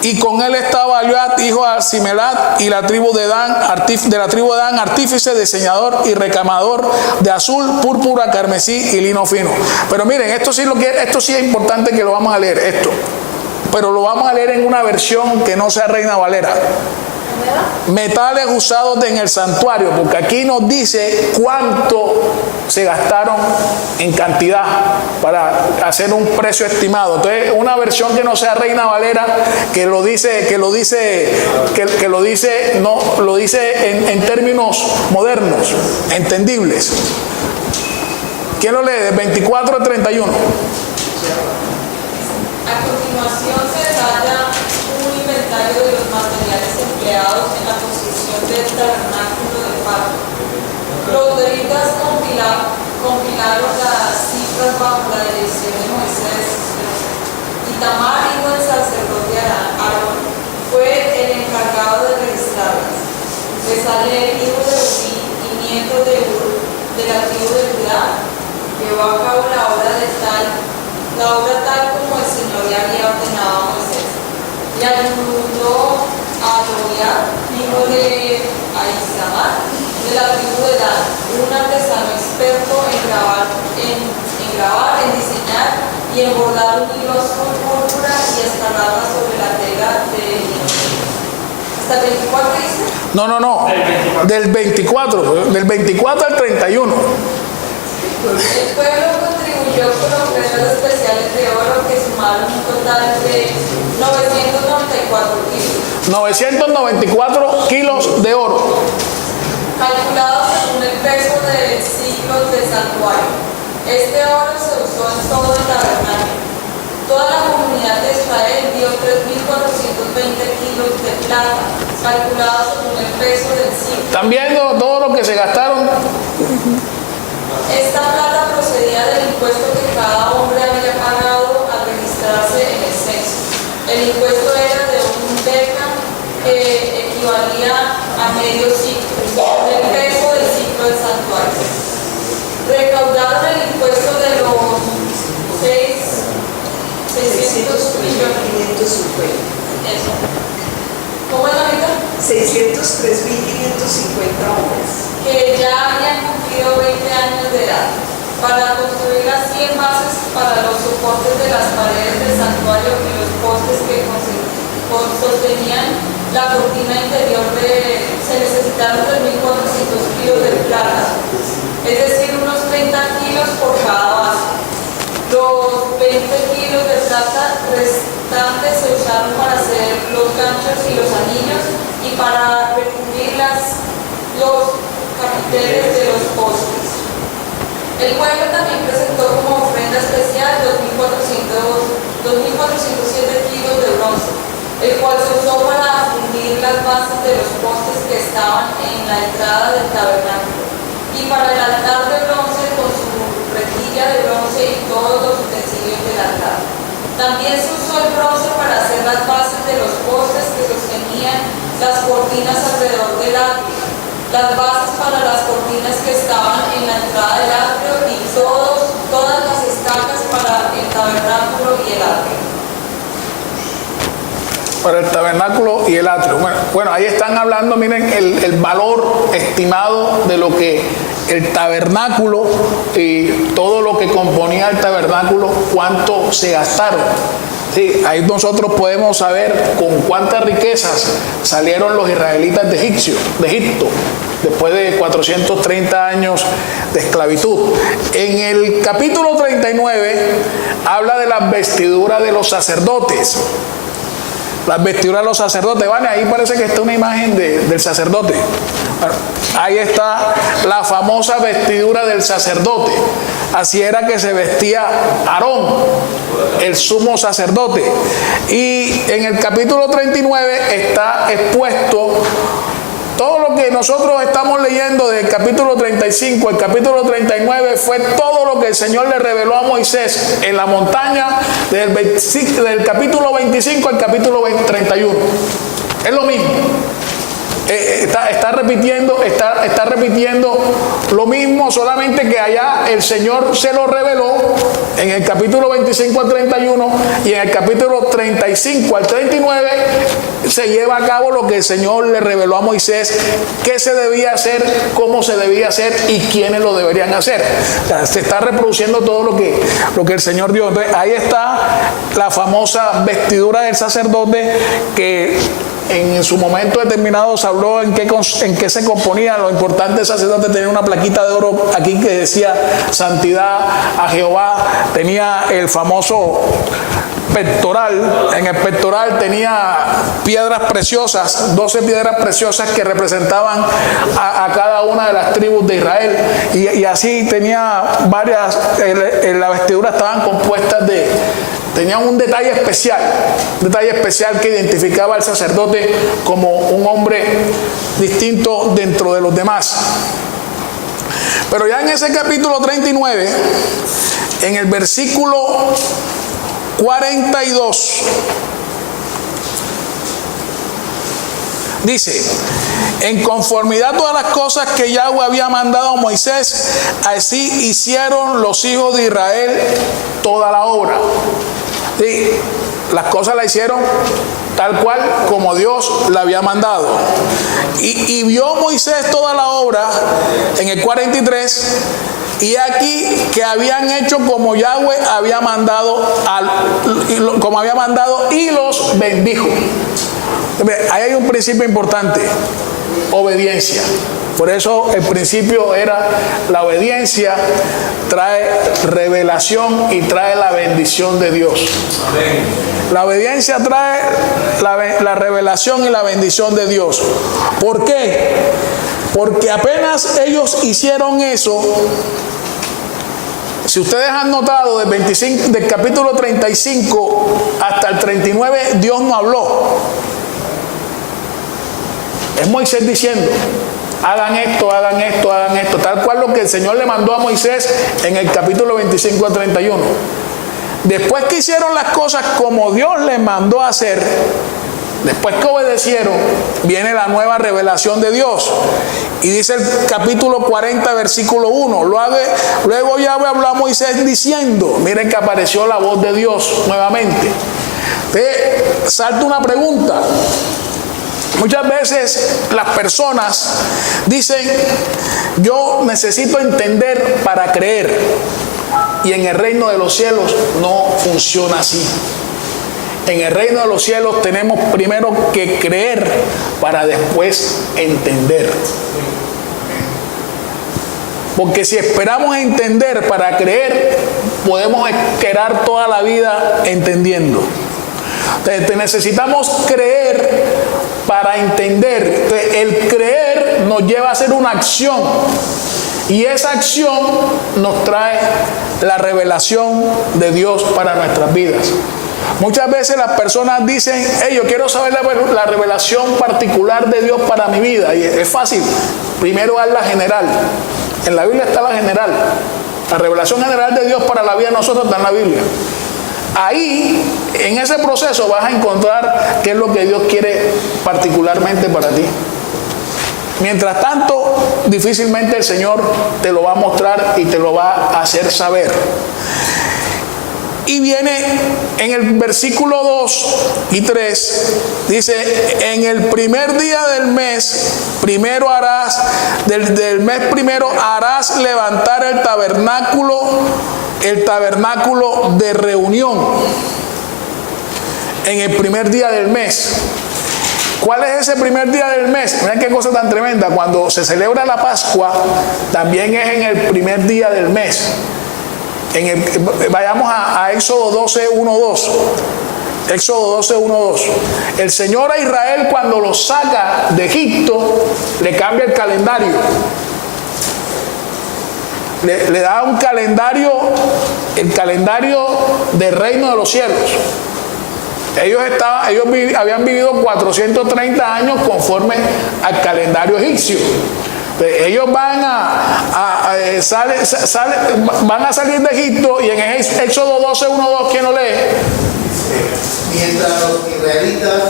Y con él estaba Eliab, hijo de Asimelat, y la tribu de Dan, artífice, diseñador y recamador de azul, púrpura, carmesí y lino fino. Pero miren, esto sí es importante que lo vamos a leer, esto. Pero lo vamos a leer en una versión que no sea Reina Valera. Metales usados en el santuario, porque aquí nos dice cuánto se gastaron en cantidad para hacer un precio estimado. Entonces, una versión que no sea Reina Valera, que lo dice en términos modernos, entendibles. ¿Quién lo lee? De 24 al 31. A continuación se detalla un inventario de los materiales empleados en la construcción del tabernáculo de pacto. Los levitas compilaron las cifras bajo la dirección de Moisés. Itamar, hijo del sacerdote Aarón, fue el encargado de registrarlas. Bezaleel, hijo de Uri y nieto de Ur, de la tribu de Judá, llevó a cabo la obra tal como el Señor le había ordenado a Moisés. Y ayudó a Eliab, hijo de Ahisamar, de la tribu de Dan, un artesano experto en grabar, en diseñar y en bordar un hilo azul, púrpura y escarlata sobre la tela de lino. ¿Hasta el 24 dice? No. Del 24 al 31. El pueblo contribuyó con ofrendas especiales de oro que sumaron un total de 994 kilos. 994 kilos de oro. Calculados según el peso del ciclo del santuario. Este oro se usó en todo el tabernáculo. Toda la comunidad de Israel dio 3.420 kilos de plata, calculados según el peso del ciclo. ¿Están viendo todo lo que se gastaron? Esta plata procedía del impuesto que cada hombre había pagado al registrarse en el censo. El impuesto era de un deca que equivalía a medio ciclo, del peso del ciclo del santuario. Recaudaron el impuesto de los 600 millones. 550. Eso. ¿Cómo es la mitad? 603.550 hombres. Que ya habían cumplido 20 años de edad, para construir las 100 bases para los soportes de las paredes del santuario y los postes que sostenían la cortina interior. Se necesitaron 3.400 kilos de plata, es decir, unos 30 kilos por cada base. Los 20 kilos de plata restantes se usaron para hacer los ganchos y los anillos y para recubrir los capiteles de los postes. El pueblo también presentó como ofrenda especial 2.407 kilos de bronce, el cual se usó para fundir las bases de los postes que estaban en la entrada del tabernáculo, y para el altar de bronce con su rejilla de bronce y todos los utensilios del altar. También se usó el bronce para hacer las bases de los postes que sostenían las cortinas alrededor del atrio, las bases para las cortinas que estaban en la entrada del atrio y todas las estacas para el tabernáculo y el atrio. Para el tabernáculo y el atrio. Bueno, ahí están hablando, miren, el valor estimado de lo que el tabernáculo y todo lo que componía el tabernáculo, cuánto se gastaron. Sí, ahí nosotros podemos saber con cuántas riquezas salieron los israelitas de Egipto, después de 430 años de esclavitud. En el capítulo 39 habla de las vestiduras de los sacerdotes. las vestiduras de los sacerdotes. Vale, ahí parece que está una imagen del sacerdote. Bueno, ahí está la famosa vestidura del sacerdote. Así era que se vestía Aarón, el sumo sacerdote. Y en el capítulo 39 está expuesto todo lo que nosotros estamos leyendo del capítulo 35 al capítulo 39. Fue todo lo que el Señor le reveló a Moisés en la montaña del capítulo 25 al capítulo 31. Es lo mismo. Está repitiendo lo mismo, solamente que allá el Señor se lo reveló en el capítulo 25 al 31, y en el capítulo 35 al 39 se lleva a cabo lo que el Señor le reveló a Moisés, qué se debía hacer, cómo se debía hacer y quiénes lo deberían hacer. O sea, se está reproduciendo todo lo que el Señor dio. Entonces, ahí está la famosa vestidura del sacerdote, que en su momento determinado se habló en qué se componía. Lo importante del sacerdote tenía una plaquita de oro aquí que decía santidad a Jehová. Tenía el famoso pectoral. En el pectoral tenía piedras preciosas, 12 piedras preciosas que representaban a cada una de las tribus de Israel. Y así tenía varias, la vestidura estaban compuestas tenían un detalle especial que identificaba al sacerdote como un hombre distinto dentro de los demás. Pero ya en ese capítulo 39, en el versículo 42, dice: en conformidad a todas las cosas que Yahweh había mandado a Moisés, así hicieron los hijos de Israel toda la obra. Sí, las cosas las hicieron tal cual como Dios la había mandado. Y vio Moisés toda la obra en el 43, y aquí que habían hecho como Yahweh había mandado, y los bendijo. Ahí hay un principio importante: obediencia. Por eso el principio era la obediencia, trae revelación y trae la bendición de Dios. Amén. La obediencia trae la revelación y la bendición de Dios. ¿Por qué? Porque apenas ellos hicieron eso, si ustedes han notado, del capítulo 35 hasta el 39, Dios no habló. Es Moisés diciendo: hagan esto, hagan esto, hagan esto, tal cual lo que el Señor le mandó a Moisés en el capítulo 25 al 31. Después que hicieron las cosas como Dios les mandó a hacer, después que obedecieron, viene la nueva revelación de Dios. Y dice el capítulo 40, versículo 1: luego Yahweh habló a Moisés diciendo. Miren que apareció la voz de Dios nuevamente. Salta una pregunta. Muchas veces las personas dicen: yo necesito entender para creer. Y en el reino de los cielos no funciona así. En el reino de los cielos tenemos primero que creer para después entender. Porque si esperamos entender para creer, podemos esperar toda la vida entendiendo. Entonces, necesitamos creer para entender. Entonces, el creer nos lleva a hacer una acción, y esa acción nos trae la revelación de Dios para nuestras vidas. Muchas veces las personas dicen: hey, yo quiero saber la revelación particular de Dios para mi vida. Y es fácil. Primero haz la general. En la Biblia está la general. La revelación general de Dios para la vida de nosotros está en la Biblia. Ahí, en ese proceso, vas a encontrar qué es lo que Dios quiere particularmente para ti. Mientras tanto, difícilmente el Señor te lo va a mostrar y te lo va a hacer saber. Y viene en el versículo 2 y 3, dice: en el primer día del mes primero harás, del mes primero harás levantar el tabernáculo de reunión. En el primer día del mes. ¿Cuál es ese primer día del mes? Miren qué cosa tan tremenda. Cuando se celebra la Pascua, también es en el primer día del mes. Vayamos a Éxodo 12, 1, 2. Éxodo 12, 1, 2. El Señor a Israel cuando lo saca de Egipto, le cambia el calendario. Le da un calendario, el calendario del reino de los cielos. Ellos habían vivido 430 años conforme al calendario egipcio. Ellos van a salir de Egipto, y en Éxodo 12, 1, 2, ¿quién lo lee? Mientras los israelitas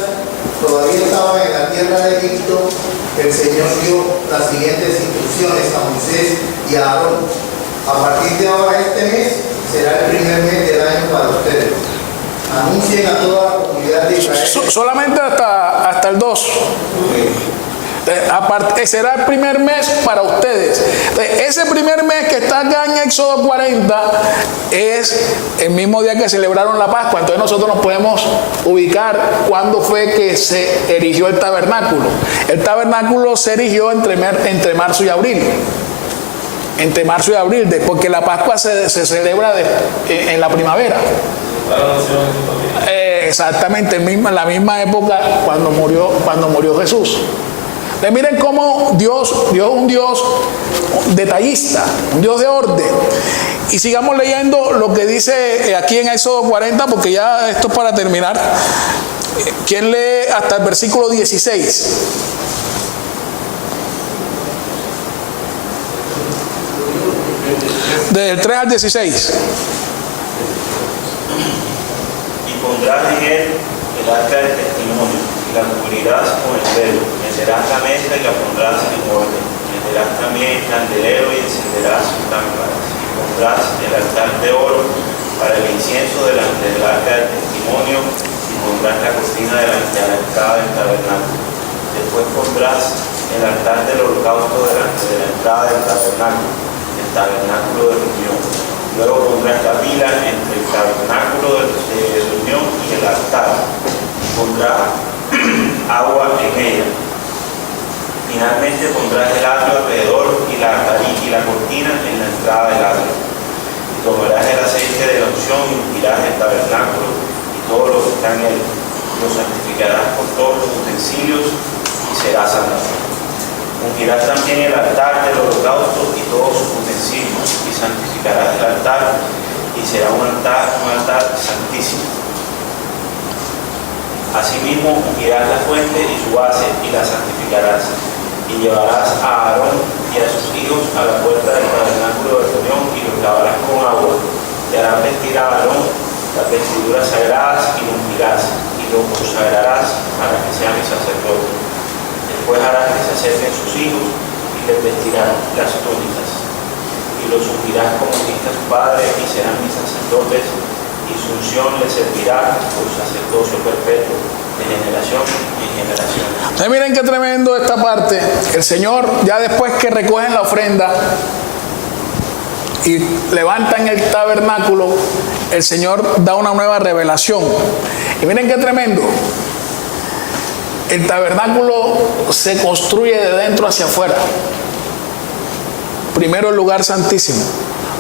todavía estaban en la tierra de Egipto, el Señor dio las siguientes instrucciones a Moisés y a Aarón. A partir de ahora, este mes será el primer mes del año para ustedes. Anuncien a toda la comunidad de Israel. Solamente hasta el 2. Será el primer mes para ustedes. Ese primer mes que está acá en Éxodo 40 es el mismo día que celebraron la Pascua. Entonces nosotros nos podemos ubicar cuándo fue que se erigió el tabernáculo. El tabernáculo se erigió entre marzo y abril. Entre marzo y abril, porque la Pascua se celebra en la primavera. Exactamente, en la misma época cuando murió Jesús. Miren cómo Dios es un Dios detallista, un Dios de orden. Y sigamos leyendo lo que dice aquí en Éxodo 40, porque ya esto es para terminar. ¿Quién lee hasta el versículo 16? Del 3 al 16. Y pondrás en él el arca del testimonio, y la cubrirás con el velo. Meterás la mesa y la pondrás en orden. Meterás también el candelero y encenderás sus lámparas. Y pondrás el altar de oro para el incienso delante del arca del testimonio, y pondrás la cortina delante de la entrada del tabernáculo. Después pondrás el altar del holocausto delante de la entrada del tabernáculo, el tabernáculo de reunión. Luego pondrás la pila entre el tabernáculo de reunión y el altar. Pondrás agua en ella. Finalmente pondrás el atrio alrededor y la cortina en la entrada del atrio. Y tomarás el aceite de la unción y ungirás el tabernáculo y todo lo que está en él. Lo santificarás con todos los utensilios y será santo. Ungirás también el altar del holocausto y todos sus utensilios, y santificarás el altar, y será un altar santísimo. Asimismo, ungirás la fuente y su base, y la santificarás. Y llevarás a Aarón y a sus hijos a la puerta del tabernáculo de reunión, y los lavarás con agua. Y harás vestir a Aarón las vestiduras sagradas, y lo ungirás, y lo consagrarás para que sea mi sacerdote. Después harás que se acerquen sus hijos y les vestirán las túnicas, y los ungirás como ungiste a su padre, y serán mis sacerdotes, y su unción les servirá por sacerdocio perpetuo de generación en generación. Entonces miren qué tremendo esta parte. El Señor, ya después que recogen la ofrenda y levantan el tabernáculo, el Señor da una nueva revelación. Y miren qué tremendo. El tabernáculo se construye de dentro hacia afuera. Primero el lugar santísimo,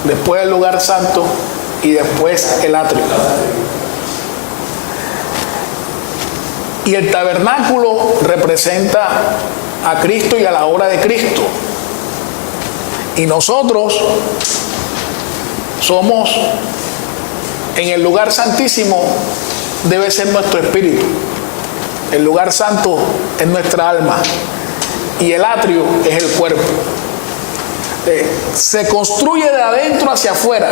después el lugar santo y después el atrio. Y el tabernáculo representa a Cristo y a la obra de Cristo. Y nosotros somos, en el lugar santísimo debe ser nuestro espíritu. El lugar santo es nuestra alma y el atrio es el cuerpo. Se construye de adentro hacia afuera.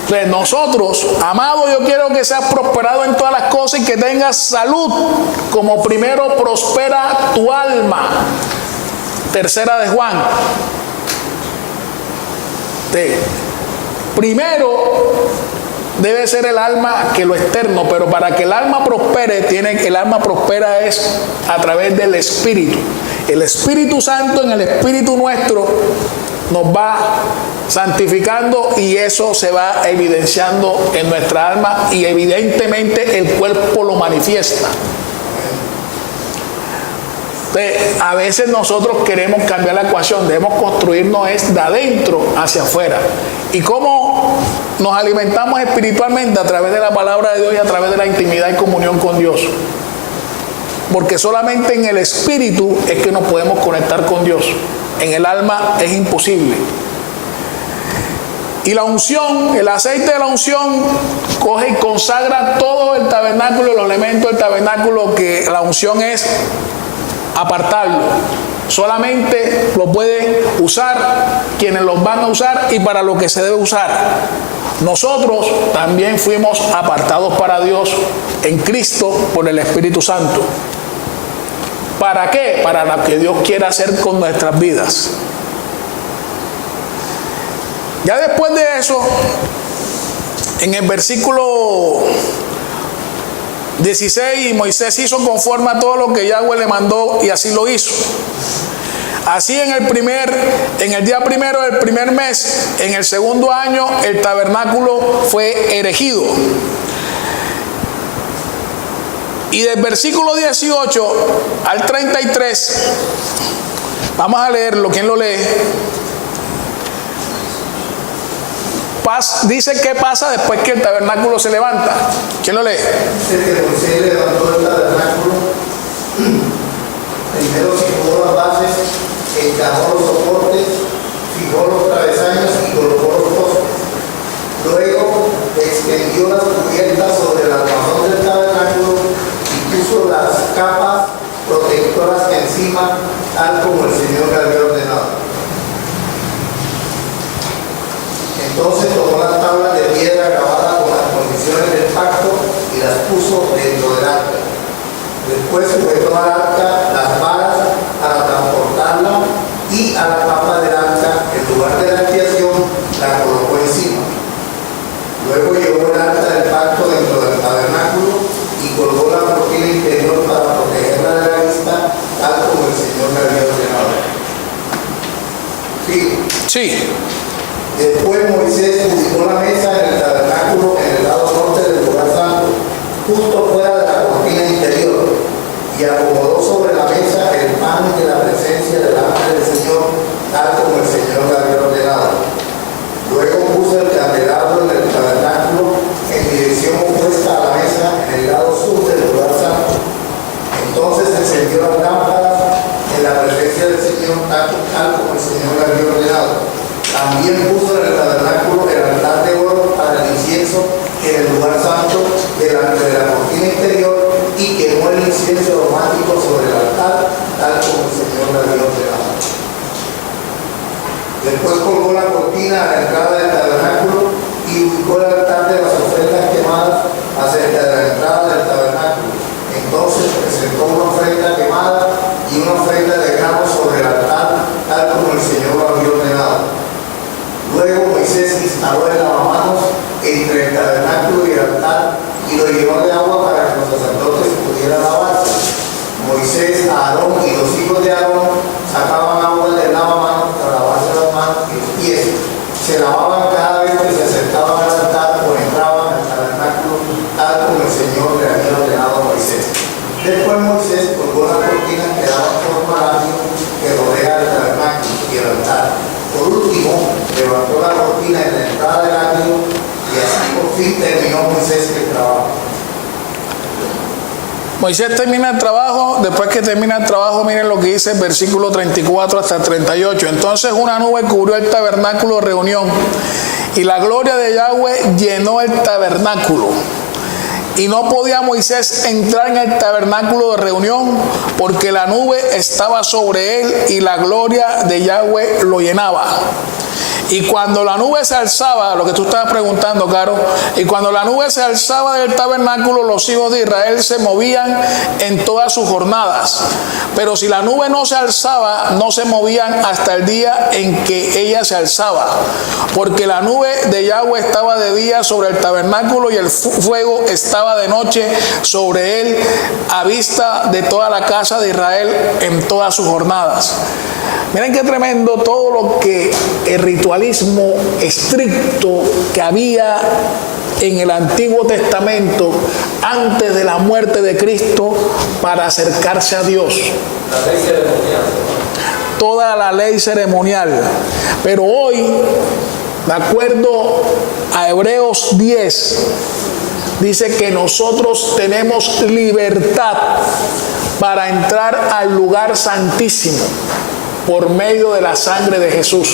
Entonces nosotros, amado, yo quiero que seas prosperado en todas las cosas y que tengas salud, como primero prospera tu alma. Tercera de Juan. Primero debe ser el alma que lo externo, pero para que el alma prospere, el alma prospera es a través del Espíritu. El Espíritu Santo en el Espíritu nuestro nos va santificando y eso se va evidenciando en nuestra alma y evidentemente el cuerpo lo manifiesta. A veces nosotros queremos cambiar la ecuación, debemos construirnos es de adentro hacia afuera. ¿Y cómo nos alimentamos espiritualmente a través de la palabra de Dios y a través de la intimidad y comunión con Dios. Porque solamente en el espíritu es que nos podemos conectar con Dios. En el alma es imposible. Y la unción, el aceite de la unción, coge y consagra todo el tabernáculo, los elementos del tabernáculo, que la unción es apartarlo. Solamente lo pueden usar quienes los van a usar y para lo que se debe usar. Nosotros también fuimos apartados para Dios en Cristo por el Espíritu Santo. ¿Para qué? Para lo que Dios quiera hacer con nuestras vidas. Ya después de eso, en el versículo 16, y Moisés hizo conforme a todo lo que Yahweh le mandó, y así lo hizo. Así en el día primero del primer mes, en el segundo año, el tabernáculo fue erigido. Y del versículo 18 al 33, vamos a leerlo. ¿Quién lo lee? Dice qué pasa después que el tabernáculo se levanta. ¿Quién lo lee? Dice que Moisés levantó el tabernáculo. Primero fijó las bases, encajó los soportes, fijó los travesaños y colocó los postes. Luego extendió las cubiertas sobre el armazón del tabernáculo y puso las capas protectoras encima, tal como el Señor le había ordenado. Entonces tomó las tablas de piedra grabadas con las condiciones del pacto y las puso dentro del arca. Después sujetó al arca las varas para transportarla y a la tapa del arca, en lugar de la expiación, la colocó encima. Luego llevó el arca del pacto dentro del tabernáculo y colgó la cortina interior para protegerla de la vista, tal como el Señor le había ordenado. Sí. Después Moisés ubicó la mesa en el tabernáculo en el lado norte del lugar santo, justo fuera de la cortina interior, y acomodó sobre la mesa el pan de la presencia delante del Señor, tal como el Señor le había ordenado. Luego puso el candelabro en el tabernáculo en dirección opuesta a la mesa en el lado sur del lugar santo. Entonces encendió las lámparas en la presencia del Señor, tal como el Señor le había ordenado. También puso en el tabernáculo el altar de oro para el incienso en el lugar santo delante de la cortina interior y quemó el incienso aromático sobre el altar, tal como el Señor le había ordenado. Después colgó la cortina a la entrada del tabernáculo y ubicó el altar de las ofrendas quemadas acerca de la entrada del tabernáculo. Entonces presentó una ofrenda quemada y una ofrenda de grano sobre el altar, tal como el Señor lo había ordenado. Luego Moisés instaló el lavamanos entre el tabernáculo y el altar y lo llenó de agua para que los sacerdotes pudieran lavarse. Moisés, Aarón y los hijos de Aarón sacaban agua del lavamanos para lavarse las manos y los pies. Se lavaban cada vez que se acercaban al altar o entraban al tabernáculo, tal como el Señor le había ordenado a Moisés. Después Moisés colgó las cortinas que daban forma al atrio que rodea el tabernáculo y el altar. Por último, levantó la cortina en la entrada del atrio y así por fin terminó Moisés el trabajo. Moisés termina el trabajo. Después que termina el trabajo, miren lo que dice el versículo 34 hasta el 38. Entonces una nube cubrió el tabernáculo de reunión y la gloria de Yahweh llenó el tabernáculo. Y no podía Moisés entrar en el tabernáculo de reunión porque la nube estaba sobre él y la gloria de Yahweh lo llenaba. Y cuando la nube se alzaba, lo que tú estabas preguntando, Caro, y cuando la nube se alzaba del tabernáculo, los hijos de Israel se movían en todas sus jornadas. Pero si la nube no se alzaba, no se movían hasta el día en que ella se alzaba. Porque la nube de Yahweh estaba de día sobre el tabernáculo y el fuego estaba de noche sobre él, a vista de toda la casa de Israel en todas sus jornadas. Miren qué tremendo todo lo que el ritualismo estricto que había en el Antiguo Testamento antes de la muerte de Cristo para acercarse a Dios. La ley ceremonial. Toda la ley ceremonial. Pero hoy, de acuerdo a Hebreos 10, dice que nosotros tenemos libertad para entrar al lugar santísimo por medio de la sangre de Jesús.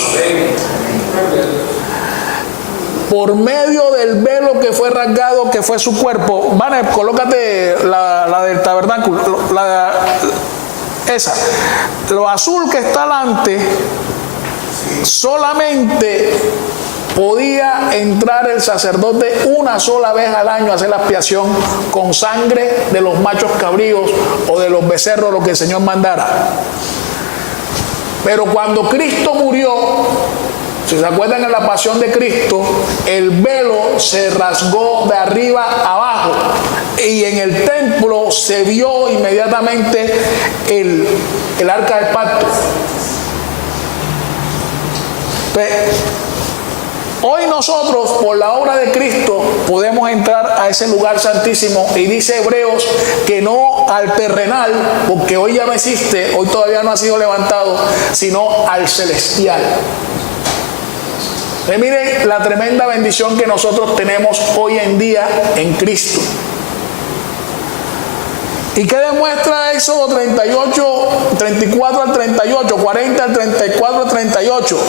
Por medio del velo que fue rasgado, que fue su cuerpo. Vane, colócate la del tabernáculo, esa. Lo azul que está delante, solamente podía entrar el sacerdote una sola vez al año a hacer la expiación con sangre de los machos cabríos o de los becerros, lo que el Señor mandara. Pero cuando Cristo murió, si se acuerdan en la pasión de Cristo, el velo se rasgó de arriba a abajo y en el templo se vio inmediatamente el arca del pacto. Hoy nosotros, por la obra de Cristo, podemos entrar a ese lugar santísimo, y dice Hebreos que no al terrenal, porque hoy ya no existe, hoy todavía no ha sido levantado, sino al celestial. Miren la tremenda bendición que nosotros tenemos hoy en día en Cristo. ¿Y qué demuestra Éxodo 38, 34 al 38, 40 al 34 al 38?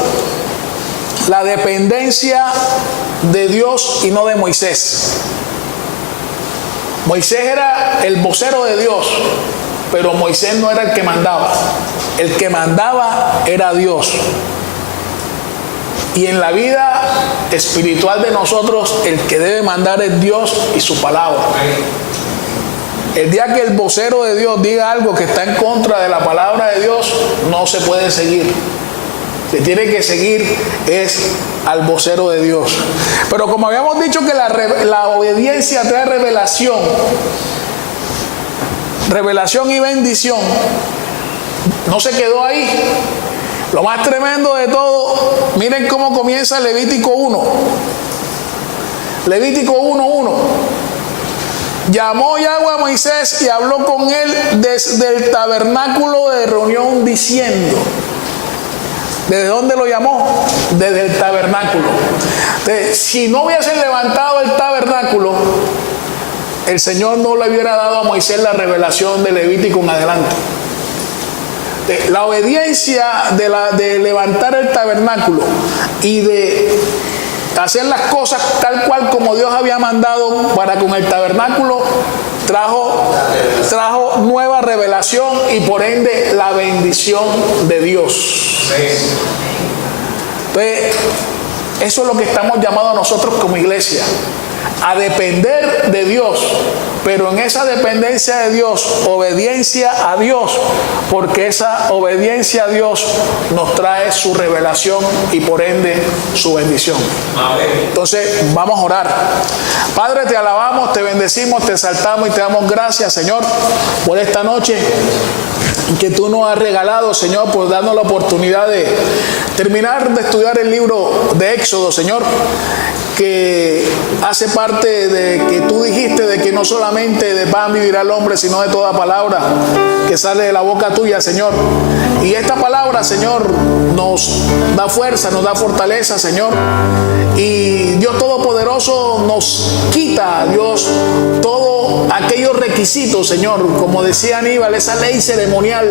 La dependencia de Dios y no de Moisés. Moisés era el vocero de Dios, pero Moisés no era el que mandaba. El que mandaba era Dios. Y en la vida espiritual de nosotros, el que debe mandar es Dios y su palabra. El día que el vocero de Dios diga algo que está en contra de la palabra de Dios, no se puede seguir. Se tiene que seguir es al vocero de Dios. Pero como habíamos dicho que la obediencia trae revelación y bendición, no se quedó ahí. Lo más tremendo de todo, miren cómo comienza Levítico 1. Levítico 1:1. Llamó Yahweh a Moisés y habló con él desde el tabernáculo de reunión diciendo. ¿Desde dónde lo llamó? Desde el tabernáculo. Entonces, si no hubiesen levantado el tabernáculo, el Señor no le hubiera dado a Moisés la revelación de Levítico en adelante. La obediencia de levantar el tabernáculo y de hacer las cosas tal cual como Dios había mandado para con el tabernáculo trajo nueva revelación y por ende la bendición de Dios. Entonces, eso es lo que estamos llamados nosotros como iglesia, a depender de Dios, pero en esa dependencia de Dios, obediencia a Dios, porque esa obediencia a Dios nos trae su revelación y por ende su bendición. Entonces vamos a orar. Padre, te alabamos, te bendecimos, te exaltamos y te damos gracias, Señor, por esta noche que tú nos has regalado, Señor, por darnos la oportunidad de terminar de estudiar el libro de Éxodo, Señor, que hace parte de que tú dijiste de que no solamente de pan vivirá el hombre, sino de toda palabra que sale de la boca tuya, Señor. Y esta palabra, Señor, nos da fuerza, nos da fortaleza, Señor. Y Dios Todopoderoso nos quita, Dios, todos aquellos requisitos, Señor, como decía Aníbal, esa ley ceremonial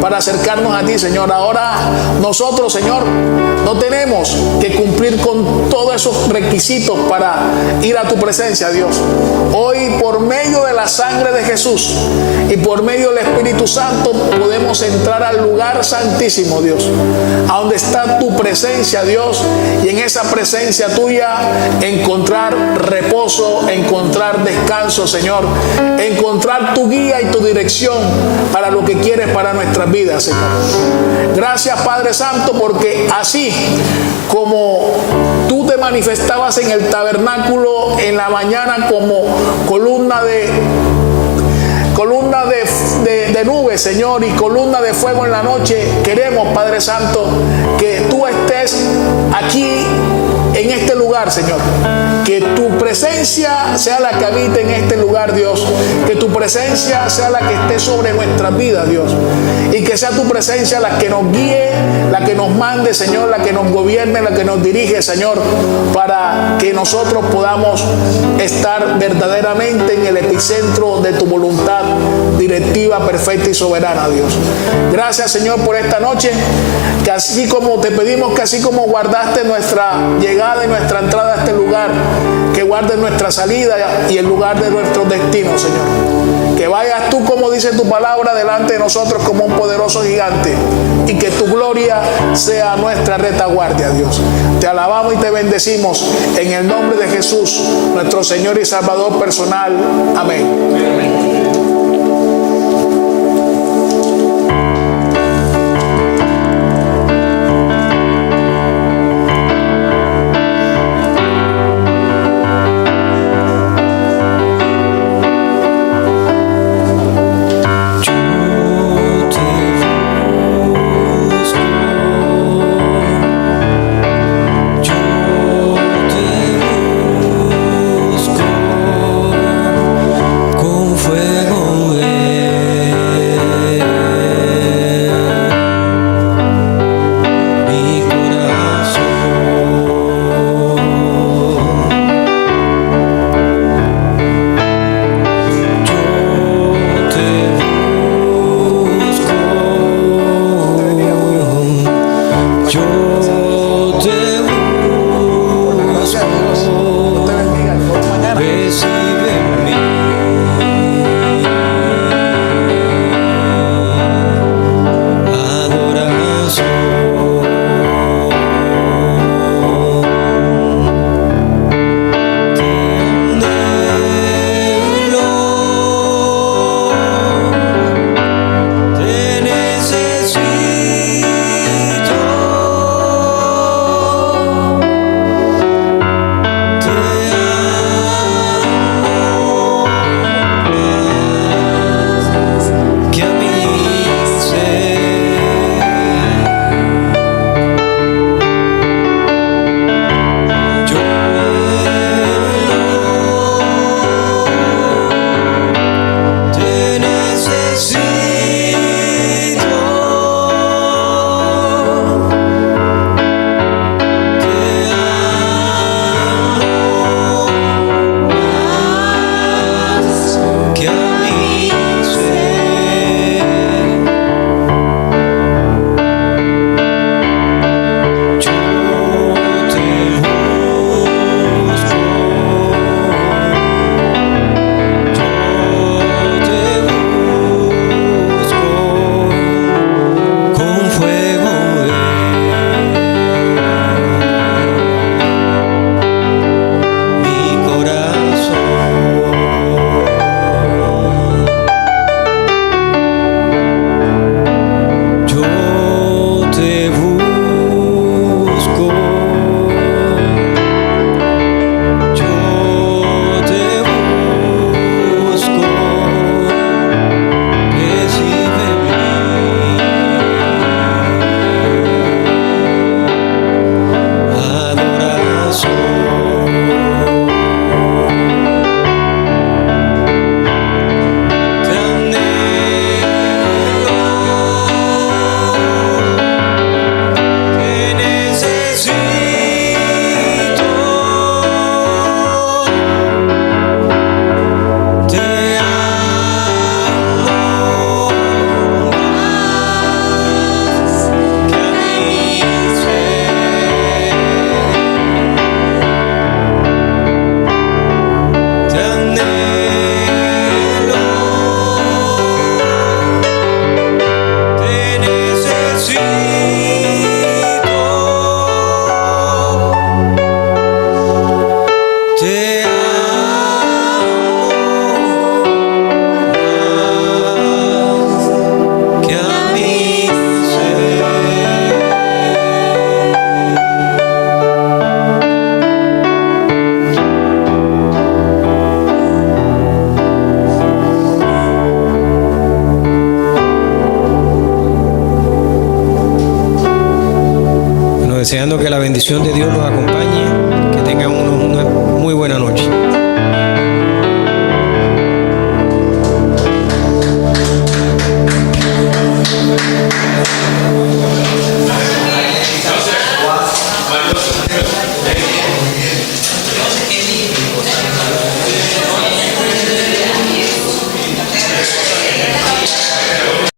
para acercarnos a ti, Señor. Ahora nosotros, Señor, no tenemos que cumplir con todos esos requisitos para ir a tu presencia, Dios. Hoy, por medio de la sangre de Jesús y por medio del Espíritu Santo, podemos entrar al lugar santísimo, Dios, a donde está tu presencia, Dios, y en esa presencia tuya encontrar reposo, encontrar descanso, Señor, encontrar tu guía y tu dirección para lo que quieres para nuestras vidas, Señor. Gracias, Padre Santo, porque así como tú te manifestabas en el tabernáculo en la mañana como columna de nube, Señor, y columna de fuego en la noche, queremos, Padre Santo, que tú estés aquí en este lugar, Señor. Que tu presencia sea la que habite en este lugar, Dios. Que tu presencia sea la que esté sobre nuestras vidas, Dios. Y que sea tu presencia la que nos guíe, la que nos mande, Señor, la que nos gobierne, la que nos dirige, Señor, para que nosotros podamos estar verdaderamente en el epicentro de tu voluntad directiva, perfecta y soberana, Dios. Gracias, Señor, por esta noche, que así como te pedimos, que así como guardaste nuestra llegada y nuestra entrada a este lugar, que guardes nuestra salida y el lugar de nuestro destino, Señor. Que vayas tú, como dice tu palabra, delante de nosotros como un poderoso gigante, y que tu gloria sea nuestra retaguardia, Dios. Te alabamos y te bendecimos en el nombre de Jesús, nuestro Señor y Salvador personal. Amén. deseando que la bendición de Dios los acompañe